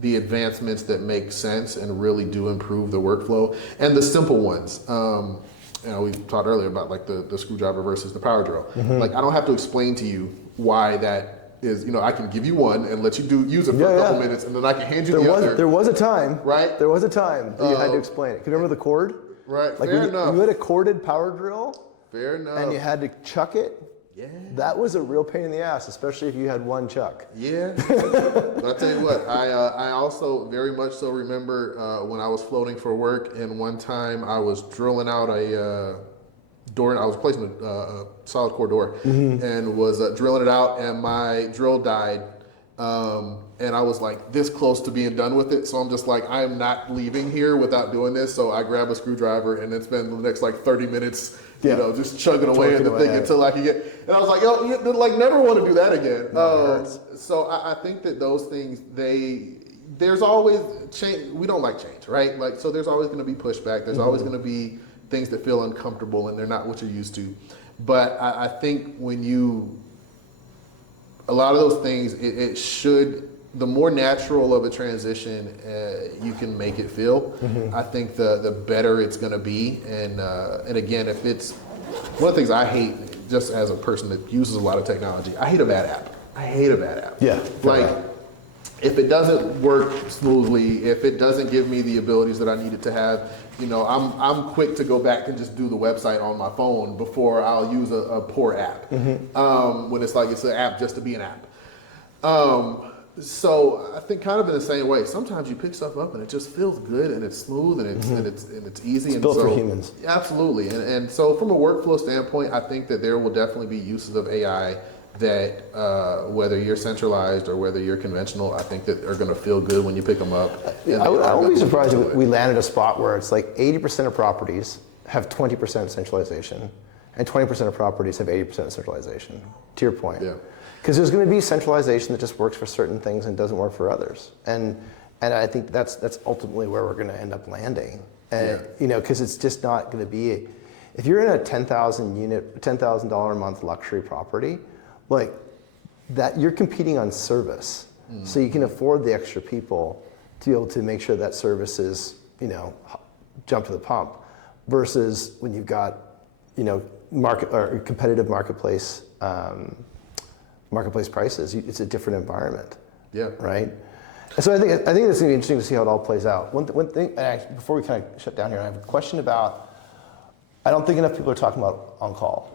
the advancements that make sense and really do improve the workflow, and the simple ones, we talked earlier about like the screwdriver versus the power drill. Like, I don't have to explain to you why that is, I can give you one and let you use it for a couple minutes, and then I can hand you the other. There was a time, right? There was a time that you had to explain it. Can you remember the cord? Right, like fair enough. You had a corded power drill. Fair enough. And you had to chuck it. Yeah. That was a real pain in the ass, especially if you had one chuck. Yeah. But I tell you what, I also very much so remember when I was floating for work, and one time I was drilling out a door. I was replacing a solid core door, and was drilling it out, and my drill died. And I was like this close to being done with it. So I'm just like, I am not leaving here without doing this. So I grab a screwdriver and then spend the next like 30 minutes, just chugging away at the thing until I can get, and I was like, never want to do that again. So I think that those things, there's always change. We don't like change, right? Like, so there's always going to be pushback. There's always going to be things that feel uncomfortable and they're not what you're used to. But I think a lot of those things, it should, the more natural of a transition you can make it feel, I think the better it's going to be. And again, if it's, one of the things I hate just as a person that uses a lot of technology, I hate a bad app. I hate a bad app. Yeah. Like, if it doesn't work smoothly, if it doesn't give me the abilities that I need it to have, you know, I'm quick to go back and just do the website on my phone before I'll use a poor app. When it's like it's an app just to be an app. So I think kind of in the same way, sometimes you pick stuff up and it just feels good and it's smooth and it's easy. It's and built so, for humans. Absolutely. And so from a workflow standpoint, I think that there will definitely be uses of AI that whether you're centralized or whether you're conventional, I think that are going to feel good when you pick them up. I wouldn't be surprised if we landed a spot where it's like 80% of properties have 20% centralization and 20% of properties have 80% centralization, to your point. Yeah. Because there's going to be centralization that just works for certain things and doesn't work for others. And I think that's ultimately where we're going to end up landing. And you know, because it's just not going to be, if you're in a $10,000 a month luxury property, like that, you're competing on service. So you can afford the extra people to be able to make sure that service is, you know, jump to the pump, versus when you've got, you know, market or competitive marketplace prices. It's a different environment. Yeah. Right. So I think it's going to be interesting to see how it all plays out. One thing, actually, before we kind of shut down here, I have a question about. I don't think enough people are talking about on call.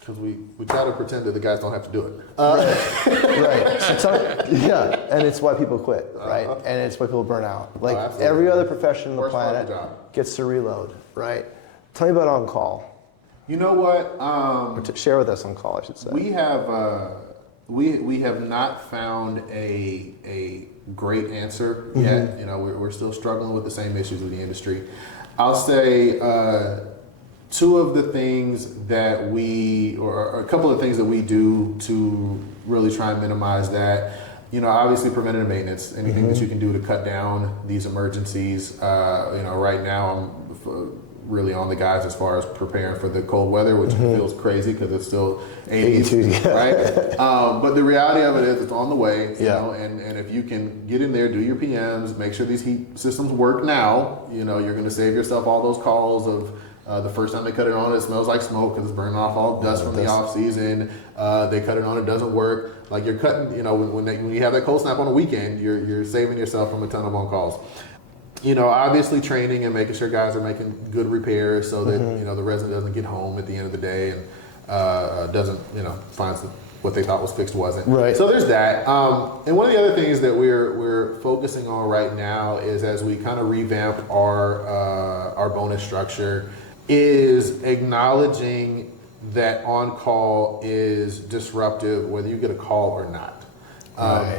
Because we try to pretend that the guys don't have to do it. Right. Yeah, and it's why people quit, right? And it's why people burn out. Like every other profession on the planet gets to reload, right? Tell me about on call. You know what? Or share with us on call, I should say. We have we have not found a great answer yet. You know, we're still struggling with the same issues with the industry. I'll say two of the things that or a couple of things that we do to really try and minimize that. You know, obviously preventative maintenance, anything that you can do to cut down these emergencies. You know, right now I'm really on the guys as far as preparing for the cold weather, which feels crazy because it's still 80s, right? But the reality of it is it's on the way, you know, and if you can get in there, do your PMs, make sure these heat systems work now, you know, you're going to save yourself all those calls of the first time they cut it on, it smells like smoke because it's burning off all dust from the off season. They cut it on, it doesn't work. Like you're cutting, you know, when you have that cold snap on a weekend, you're saving yourself from a ton of on calls. You know, obviously training and making sure guys are making good repairs so that, you know, the resident doesn't get home at the end of the day and doesn't, you know, finds what they thought was fixed wasn't. Right. So there's that. And one of the other things that we're focusing on right now is as we kind of revamp our bonus structure is acknowledging that on-call is disruptive whether you get a call or not.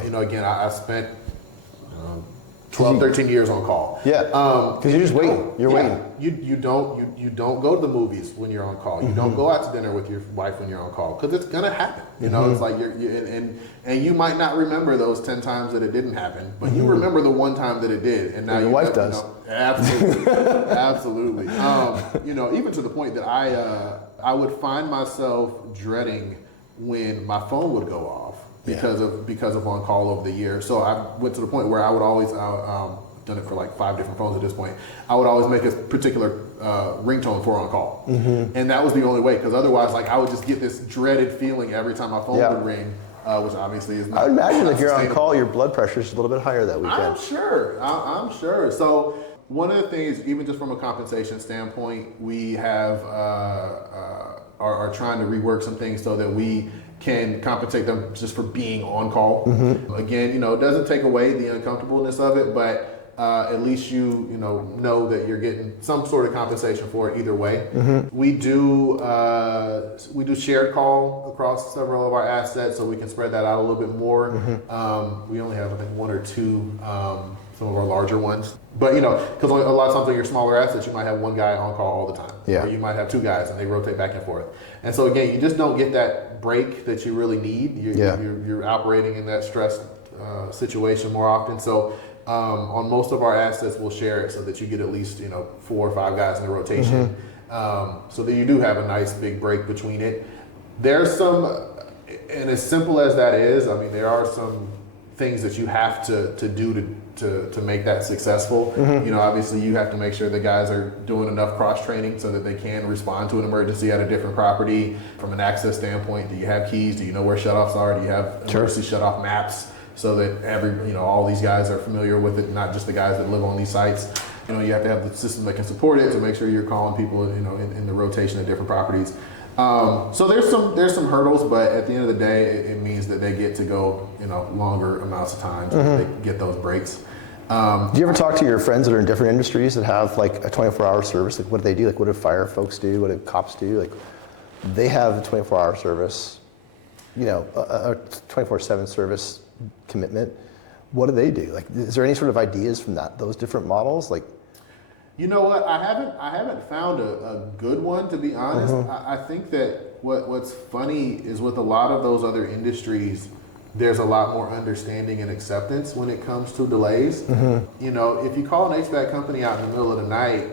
You know, again, I spent 12, 13 years on call. Yeah. Because you're just waiting. You're waiting. You don't go to the movies when you're on call. You don't go out to dinner with your wife when you're on call because it's gonna happen. You know, it's like and you might not remember those 10 times that it didn't happen, but you remember the one time that it did, and now your wife does. Absolutely, absolutely. You know, even to the point that I would find myself dreading when my phone would go off. Because of on call over the year. So I went to the point where I would always done it for like 5 different phones at this point. I would always make a particular ringtone for on call, and that was the only way. Because otherwise, like I would just get this dreaded feeling every time my phone would ring, which obviously is not. I would imagine if you're on call, your blood pressure is a little bit higher that weekend. I'm sure. I'm sure. So one of the things, even just from a compensation standpoint, we have are trying to rework some things so that we can compensate them just for being on call. Again, you know, it doesn't take away the uncomfortableness of it, but at least you know that you're getting some sort of compensation for it either way. We do shared call across several of our assets, so we can spread that out a little bit more. We only have I think 1 or 2 some of our larger ones. But you know, because a lot of times on your smaller assets, you might have one guy on call all the time. Or you might have 2 guys and they rotate back and forth. And so again, you just don't get that break that you really need. You're operating in that stressed situation more often. So on most of our assets, we'll share it so that you get at least 4 or 5 guys in the rotation. So that you do have a nice big break between it. There's some, and as simple as that is, I mean, there are some things that you have to do to make that successful. You know, obviously you have to make sure the guys are doing enough cross training so that they can respond to an emergency at a different property. From an access standpoint, do you have keys? Do you know where shutoffs are? Do you have emergency shutoff maps so that all these guys are familiar with it, not just the guys that live on these sites? You know, you have to have the system that can support it to make sure you're calling people, you know, in the rotation of different properties. So there's some hurdles, but at the end of the day, it means that they get to go, you know, longer amounts of time so that they get those breaks. Do you ever talk to your friends that are in different industries that have like a 24-hour service? Like, what do they do? Like, what do fire folks do? What do cops do? Like, they have a 24-hour service, you know, a 24/7 service commitment. What do they do? Like, is there any sort of ideas from those different models? Like, you know what? I haven't found a good one, to be honest. I think that what's funny is with a lot of those other industries, there's a lot more understanding and acceptance when it comes to delays. You know, if you call an HVAC company out in the middle of the night,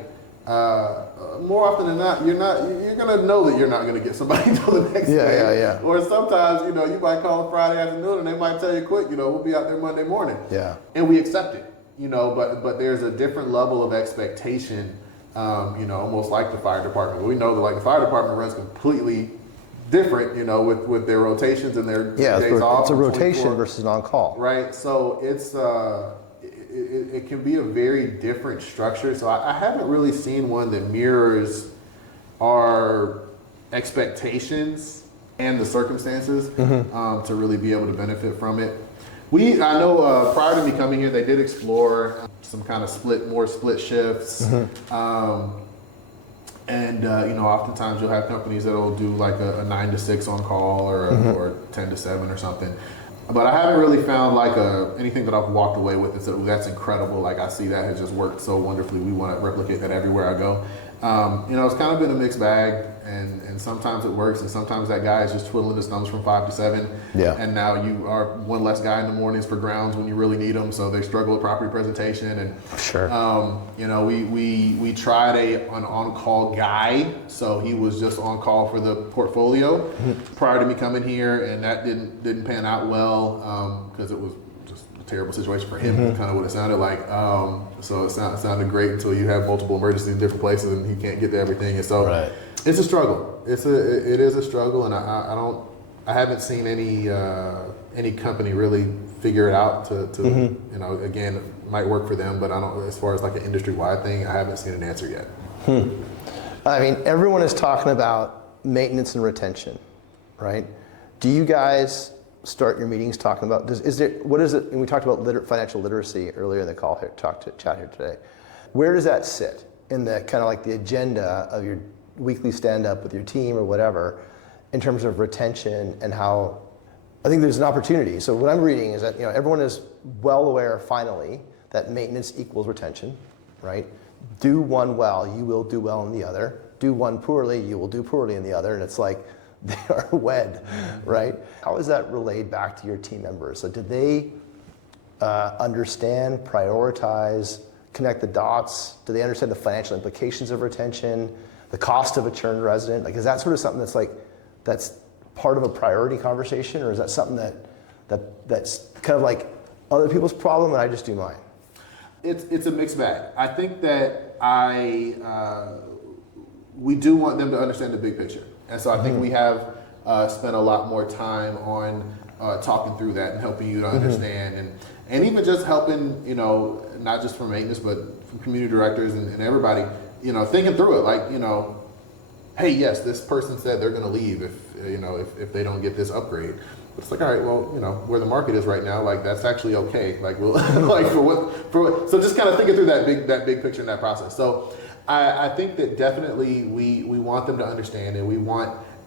more often than not, you're gonna know that you're not gonna get somebody until the next day. Yeah. Or sometimes, you know, you might call them Friday afternoon and they might tell you quick, you know, we'll be out there Monday morning. Yeah. And we accept it. You know, but there's a different level of expectation, you know, almost like the fire department. We know that like the fire department runs completely different, you know, with their rotations and their days off. It's a rotation versus an on-call. Right. So it's it can be a very different structure. So I haven't really seen one that mirrors our expectations and the circumstances to really be able to benefit from it. I know prior to me coming here, they did explore some kind of split shifts. And you know, oftentimes you'll have companies that'll do like a 9 to 6 on call or 10 to 7 or something. But I haven't really found like anything that I've walked away with and said, "Ooh, that's incredible. Like I see that has just worked so wonderfully. We want to replicate that everywhere I go." You know, it's kind of been a mixed bag, and sometimes it works, and sometimes that guy is just twiddling his thumbs from 5 to 7. Yeah. And now you are one less guy in the mornings for grounds when you really need them, so they struggle with property presentation. And Sure. you know, we tried an on-call guy, so he was just on call for the portfolio prior to me coming here, and that didn't pan out well because it was just a terrible situation for him. Kind of what it sounded like. So it sounded great until you have multiple emergencies in different places and he can't get to everything. And so it's a struggle. It is a struggle, and I haven't seen any company really figure it out to you know, again, it might work for them, but I don't, as far as like an industry-wide thing, I haven't seen an answer yet. I mean, everyone is talking about maintenance and retention, right? Do you guys start your meetings talking about, what is it, and we talked about financial literacy earlier in the call here, chat here today. Where does that sit in the kind of like the agenda of your weekly stand-up with your team or whatever, in terms of retention and how, I think there's an opportunity. So what I'm reading is that, you know, everyone is well aware finally that maintenance equals retention, right? Do one well, you will do well in the other. Do one poorly, you will do poorly in the other. And it's like, they are wed, right? How is that relayed back to your team members? So did they understand, prioritize, connect the dots? Do they understand the financial implications of retention, the cost of a churned resident? Like, is that sort of something that's part of a priority conversation, or is that something that's kind of like other people's problem and I just do mine? It's a mixed bag. I think that we do want them to understand the big picture. And so I think we have spent a lot more time on talking through that and helping you to understand, and even just helping, you know, not just from maintenance, but from community directors and everybody, you know, thinking through it. Like, you know, hey, yes, this person said they're going to leave if they don't get this upgrade. But it's like, all right, well, you know, where the market is right now, like that's actually okay. Like, we'll like for what. So just kind of thinking through that big picture in that process. So I think that definitely we want them to understand, and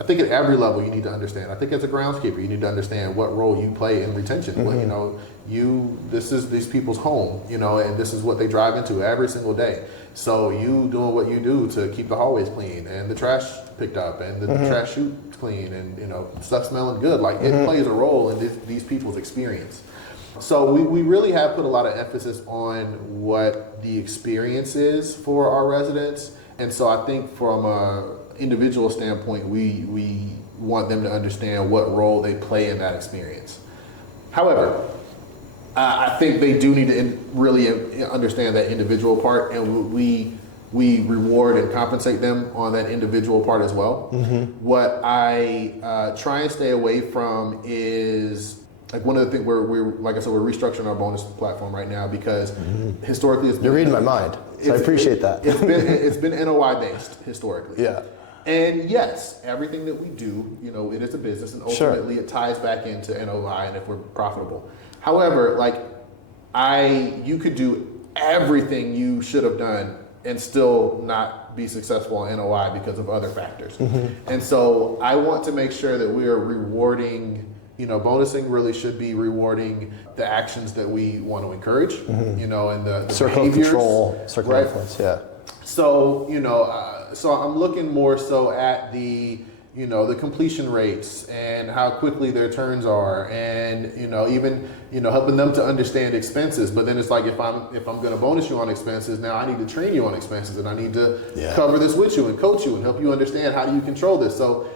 I think at every level you need to understand. I think as a groundskeeper, you need to understand what role you play in retention. What, you know, this is these people's home, you know, and this is what they drive into every single day. So you doing what you do to keep the hallways clean and the trash picked up and the trash chute clean and, you know, stuff smelling good. Like it plays a role in these people's experience. So we really have put a lot of emphasis on what the experience is for our residents. And so I think from a individual standpoint, we want them to understand what role they play in that experience. However, I think they do need to really understand that individual part, and we reward and compensate them on that individual part as well. What I try and stay away from is like one of the things we're like I said, we're restructuring our bonus platform right now because historically it's been, You're reading my mind, so I appreciate that. It's been NOI based historically. Yeah. And yes, everything that we do, it is a business, and ultimately it ties back into NOI and if we're profitable. However, like you could do everything you should have done and still not be successful on NOI because of other factors. And so I want to make sure that we are rewarding, bonusing really should be rewarding the actions that we want to encourage, and the circle behaviors, of control, circle of influence, yeah. So, so I'm looking more so at the completion rates and how quickly their turns are, and even helping them to understand expenses. But then it's like if I'm going to bonus you on expenses, now I need to train you on expenses, and I need to cover this with you and coach you and help you understand how do you control this. So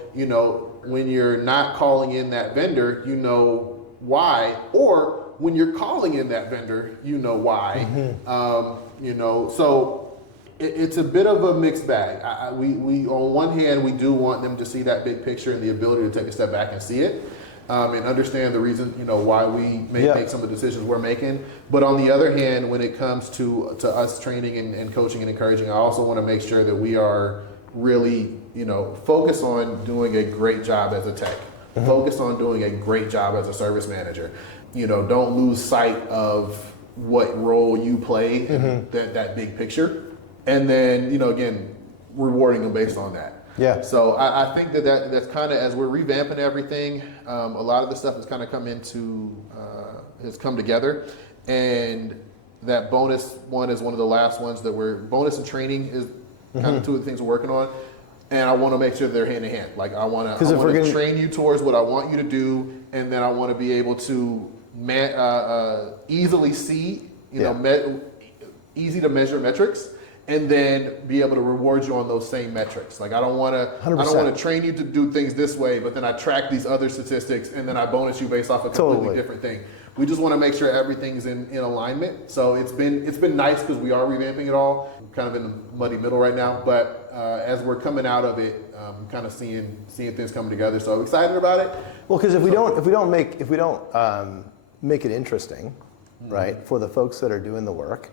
when you're not calling in that vendor, you know why, or when you're calling in that vendor, you know why. So. It's a bit of a mixed bag. We on one hand, we do want them to see that big picture and the ability to take a step back and see it, and understand the reason, why we make some of the decisions we're making. But on the other hand, when it comes to us training and coaching and encouraging, I also want to make sure that we are really, focused on doing a great job as a tech, focused on doing a great job as a service manager. Don't lose sight of what role you play in that big picture. And then, again, rewarding them based on that. Yeah. So I think that's kind of, as we're revamping everything, a lot of the stuff has kind of has come together. And that bonus one is one of the last ones that bonus and training is kind of two of the things we're working on. And I want to make sure they're hand in hand. Like I want to train you towards what I want you to do. And then I want to be able to easily see, easy to measure metrics. And then be able to reward you on those same metrics. Like I don't want to train you to do things this way, but then I track these other statistics and then I bonus you based off a completely different thing. We just want to make sure everything's in alignment. So it's been nice because we are revamping it all. We're kind of in the muddy middle right now, but as we're coming out of it, kind of seeing things coming together. So I'm excited about it. Well, because if we don't make it interesting, right, for the folks that are doing the work,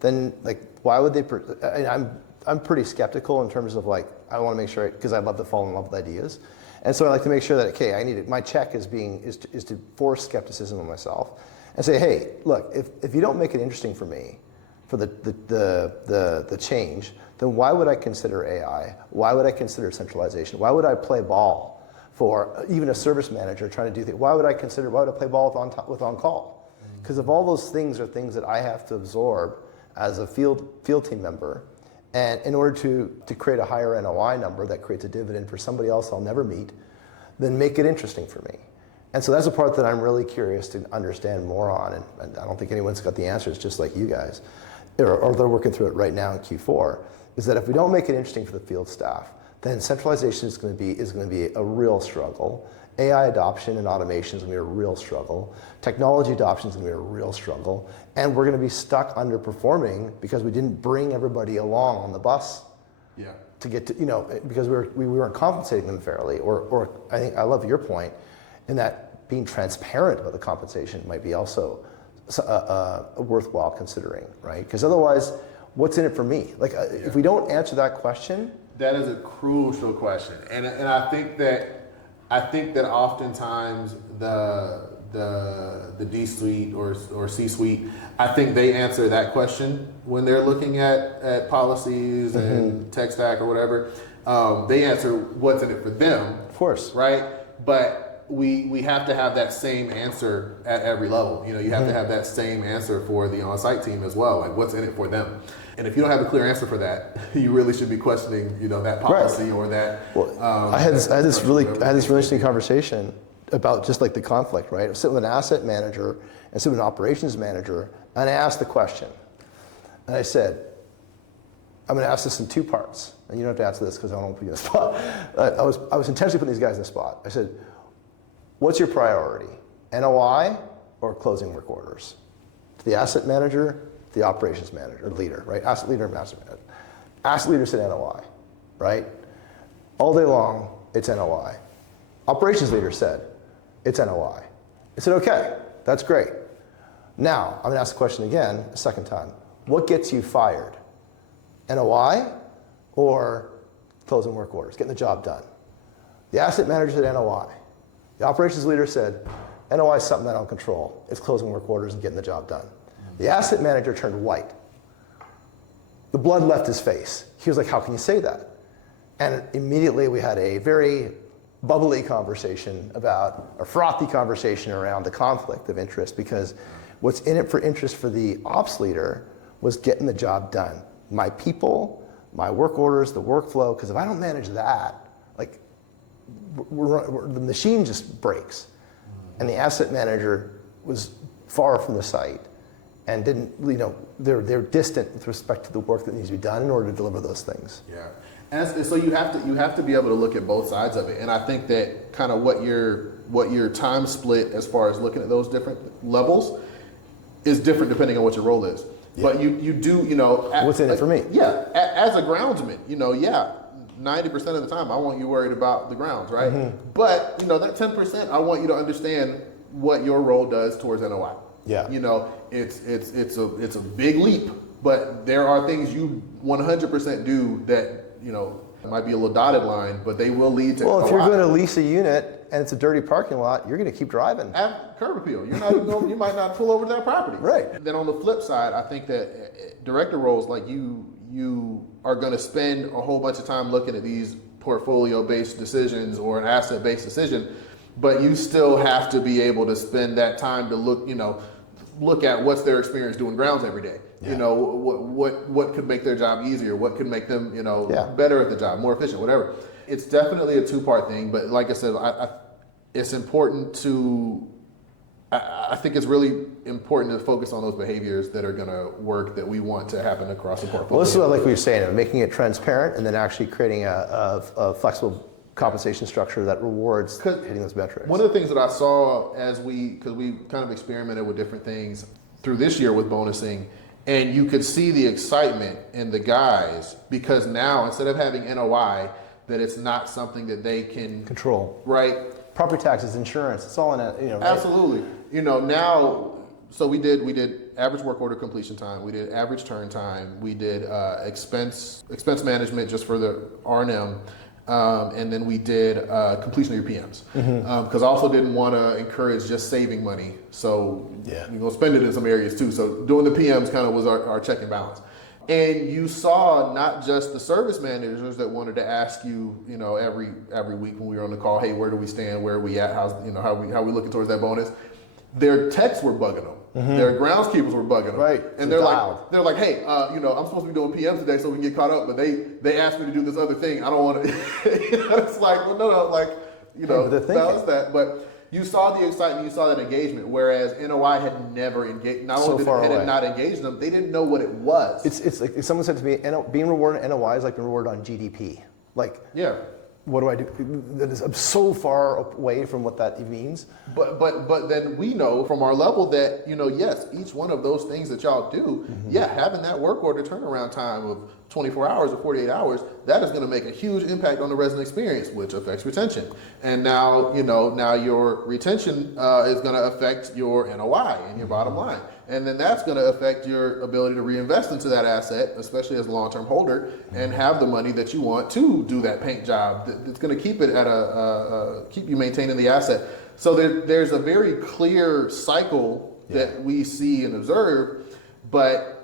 then like why would they? I'm pretty skeptical in terms of like I want to make sure because I love to fall in love with ideas, and so I like to make sure that okay, my check is to force skepticism on myself, and say hey look if you don't make it interesting for me, for the change, then why would I consider AI? Why would I consider centralization? Why would I play ball for even a service manager trying to do things? Why would I play ball with on call? Because if all those things are things that I have to absorb as a field team member, and in order to create a higher NOI number that creates a dividend for somebody else I'll never meet, then make it interesting for me. And so that's a part that I'm really curious to understand more on, and I don't think anyone's got the answers just like you guys, or they're working through it right now in Q4, is that if we don't make it interesting for the field staff, then centralization is going to be a real struggle. AI adoption and automation is going to be a real struggle. Technology adoption is going to be a real struggle. And we're going to be stuck underperforming because we didn't bring everybody along on the bus to get to, because we weren't compensating them fairly. Or I think I love your point in that being transparent about the compensation might be also worthwhile considering, right? Because otherwise, what's in it for me? Like, if we don't answer that question. That is a crucial question. And I think that oftentimes the D-suite or C-suite, I think they answer that question when they're looking at policies and tech stack or whatever. They answer what's in it for them. Of course. Right? But we have to have that same answer at every level. You have to have that same answer for the on-site team as well. Like what's in it for them. And if you don't have a clear answer for that, you really should be questioning, that policy or that. Well, I had this really interesting conversation about just like the conflict, right? I was sitting with an asset manager and sitting with an operations manager, and I asked the question, and I said, I'm going to ask this in two parts, and you don't have to answer this because I don't want to put you in the spot. I was intentionally putting these guys in the spot. I said, what's your priority, NOI or closing work orders? the asset manager, the operations manager, or leader, right? Asset leader and master manager. Asset leader said NOI, right? All day long, it's NOI. Operations leader said, it's NOI. I said, okay, that's great. Now, I'm gonna ask the question again, a second time. What gets you fired? NOI or closing work orders, getting the job done? The asset manager said NOI. The operations leader said, NOI is something I don't control. It's closing work orders and getting the job done. The asset manager turned white. The blood left his face. He was like, how can you say that? And immediately we had a very bubbly conversation about, a frothy conversation around the conflict of interest, because what's in it for interest for the ops leader was getting the job done. My people, my work orders, the workflow, because if I don't manage that, like, the machine just breaks. And the asset manager was far from the site and didn't, they're distant with respect to the work that needs to be done in order to deliver those things. Yeah, and so you have to be able to look at both sides of it. And I think that kind of what your time split as far as looking at those different levels is different depending on what your role is. Yeah. But you do, what's in it for me? Yeah, as a groundsman, 90% of the time I want you worried about the grounds, right? Mm-hmm. But that 10%, I want you to understand what your role does towards NOI. Yeah. It's a big leap, but there are things you 100% do that it might be a little dotted line, but they will lead to. Well, if you're going to lease a unit and it's a dirty parking lot, you're going to keep driving. At curb appeal, you might not pull over to that property. Right. Then on the flip side, I think that director roles like you are going to spend a whole bunch of time looking at these portfolio-based decisions or an asset-based decision, but you still have to be able to spend that time to look at what's their experience doing grounds every day. Yeah. What could make their job easier? What could make them better at the job, more efficient, whatever. It's definitely a two-part thing, but like I said, it's important to. I think it's really important to focus on those behaviors that are going to work, that we want to happen across the portfolio. Well, this is what, like we were saying, making it transparent and then actually creating a flexible compensation structure that rewards hitting those metrics. One of the things that I saw because we kind of experimented with different things through this year with bonusing, and you could see the excitement in the guys, because now instead of having NOI, that it's not something that they can control. Right. Property taxes, insurance, it's all in it. Right? Absolutely. Now, so we did average work order completion time, we did average turn time, we did expense management just for the R&M, and then we did completion of your PMs. Because I also didn't want to encourage just saving money, so you're going to spend it in some areas too. So doing the PMs kind of was our check and balance. And you saw not just the service managers that wanted to ask you, every week when we were on the call, hey, where do we stand? Where are we at? How's, how we looking towards that bonus? Their techs were bugging them. Mm-hmm. Their groundskeepers were bugging them. Right. And they're like, hey, I'm supposed to be doing PMs today so we can get caught up, but they asked me to do this other thing. I don't want to. It's like, well, no, balance that. But you saw the excitement, you saw that engagement, whereas NOI had never engaged. Not only did it not engage them, they didn't know what it was. It's like someone said to me, being rewarded on NOI is like being rewarded on GDP. Like, what do I do? I'm so far away from what that means. But then we know from our level that, yes, each one of those things that y'all do, having that work order turnaround time of 24 hours or 48 hours, that is going to make a huge impact on the resident experience, which affects retention. And now, now your retention is going to affect your NOI and your bottom line. And then that's going to affect your ability to reinvest into that asset, especially as a long-term holder, and have the money that you want to do that paint job. It's going to keep it at keep you maintaining the asset. So there's a very clear cycle that we see and observe, but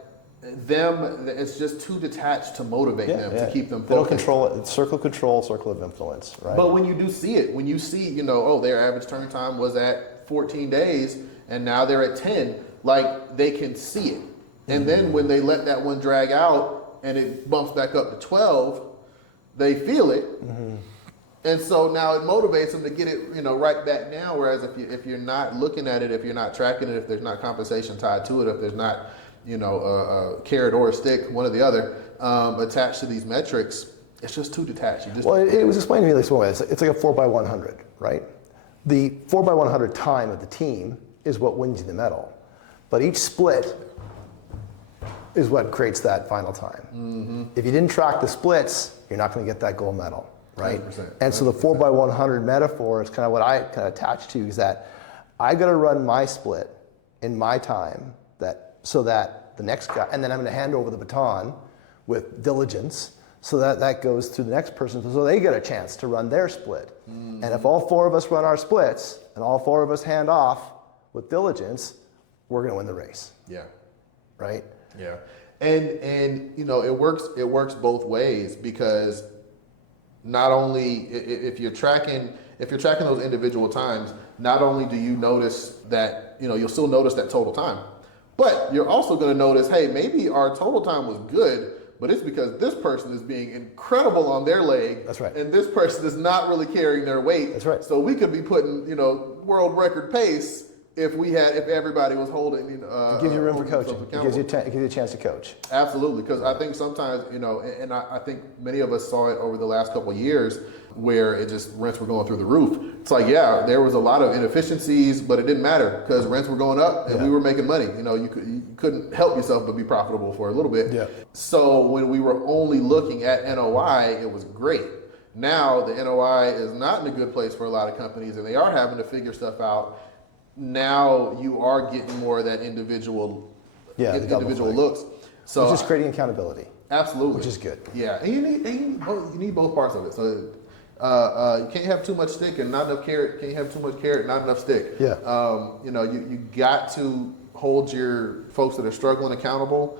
it's just too detached to motivate them to keep them focused. They don't control it. It's circle of control, circle of influence, right? But when you do see it, when you see, their average turn time was at 14 days and now they're at 10, like, they can see it. And then when they let that one drag out and it bumps back up to 12, they feel it. And so now it motivates them to get it, right back down. Whereas if you're not looking at it, if you're not tracking it, if there's not compensation tied to it, if there's not, a carrot or a stick, one or the other, attached to these metrics, it's just too detached. It was explained to me this way. It's like a 4x100, right? The 4x100 time of the team is what wins you the medal. But each split is what creates that final time. If you didn't track the splits, you're not going to get that gold medal, right? 100%, And so the 4x100 metaphor is kind of what I kind of attach to, is that I got to run my split in my time so that the next guy, and then I'm going to hand over the baton with diligence so that that goes to the next person so they get a chance to run their split. And if all 4 of us run our splits and all 4 of us hand off with diligence, we're going to win the race. Yeah. Right? Yeah. And you know, it works both ways, because not only if you're tracking those individual times, not only do you notice that, you know, you'll still notice that total time, but you're also going to notice, hey, maybe our total time was good, but it's because this person is being incredible on their leg. That's right. And this person is not really carrying their weight. That's right. So we could be putting, you know, world record pace if everybody was holding. It gives you room for coaching. It gives you a chance to coach. Absolutely, because I think sometimes, you know, and I think many of us saw it over the last couple of years, where rents were going through the roof. It's like, yeah, there was a lot of inefficiencies, but it didn't matter because rents were going up and we were making money. You know, you couldn't help yourself but be profitable for a little bit. Yeah. So when we were only looking at NOI, it was great. Now the NOI is not in a good place for a lot of companies, and they are having to figure stuff out. Now you are getting more of that individual looks. So which is creating accountability. Absolutely. Which is good. Yeah, and you need both parts of it. So you can't have too much stick and not enough carrot. Can't have too much carrot, not enough stick. Yeah. You know, you got to hold your folks that are struggling accountable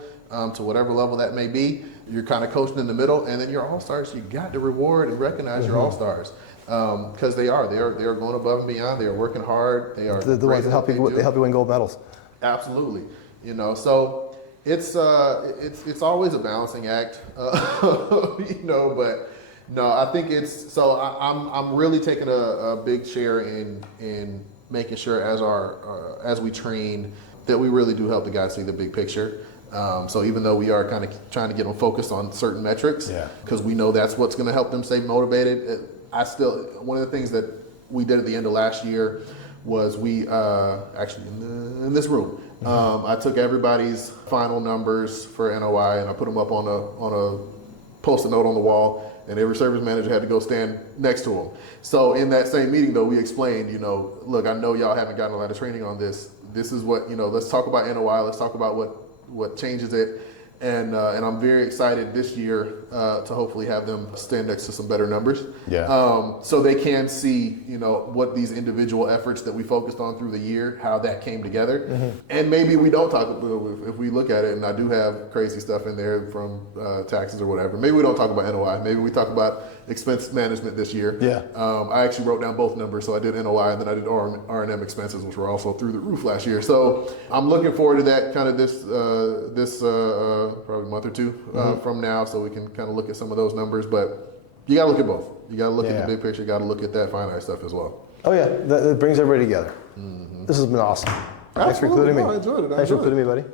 to whatever level that may be. You're kind of coaching in the middle, and then your all-stars, you got to reward and recognize your all-stars, because they are going above and beyond. They are working hard. They are the ones that help you win gold medals. Absolutely. You know, so it's always a balancing act, you know, but no, I think I'm really taking a big share in making sure as we train that we really do help the guys see the big picture. So even though we are kind of trying to get them focused on certain metrics, because we know that's what's going to help them stay motivated, one of the things that we did at the end of last year was we actually in this room, I took everybody's final numbers for NOI and I put them up on a post-it note on the wall, and every service manager had to go stand next to them. So in that same meeting though, we explained, you know, look, I know y'all haven't gotten a lot of training on this. This is what, you know, let's talk about NOI. Let's talk about what changes it. And I'm very excited this year to hopefully have them stand next to some better numbers. Yeah. So they can see, you know, what these individual efforts that we focused on through the year, how that came together. And maybe we don't talk, if we look at it, and I do have crazy stuff in there from taxes or whatever, maybe we don't talk about NOI. Maybe we talk about expense management this year. Yeah. I actually wrote down both numbers. So I did NOI and then I did R&M expenses, which were also through the roof last year. So I'm looking forward to that kind of this probably a month or two from now, so we can kind of look at some of those numbers. But you got to look at both. You got to look at the big picture. You got to look at that finite stuff as well. Oh yeah, that brings everybody together. This has been awesome. Thanks for including me. I enjoyed it. Thanks for including me, buddy.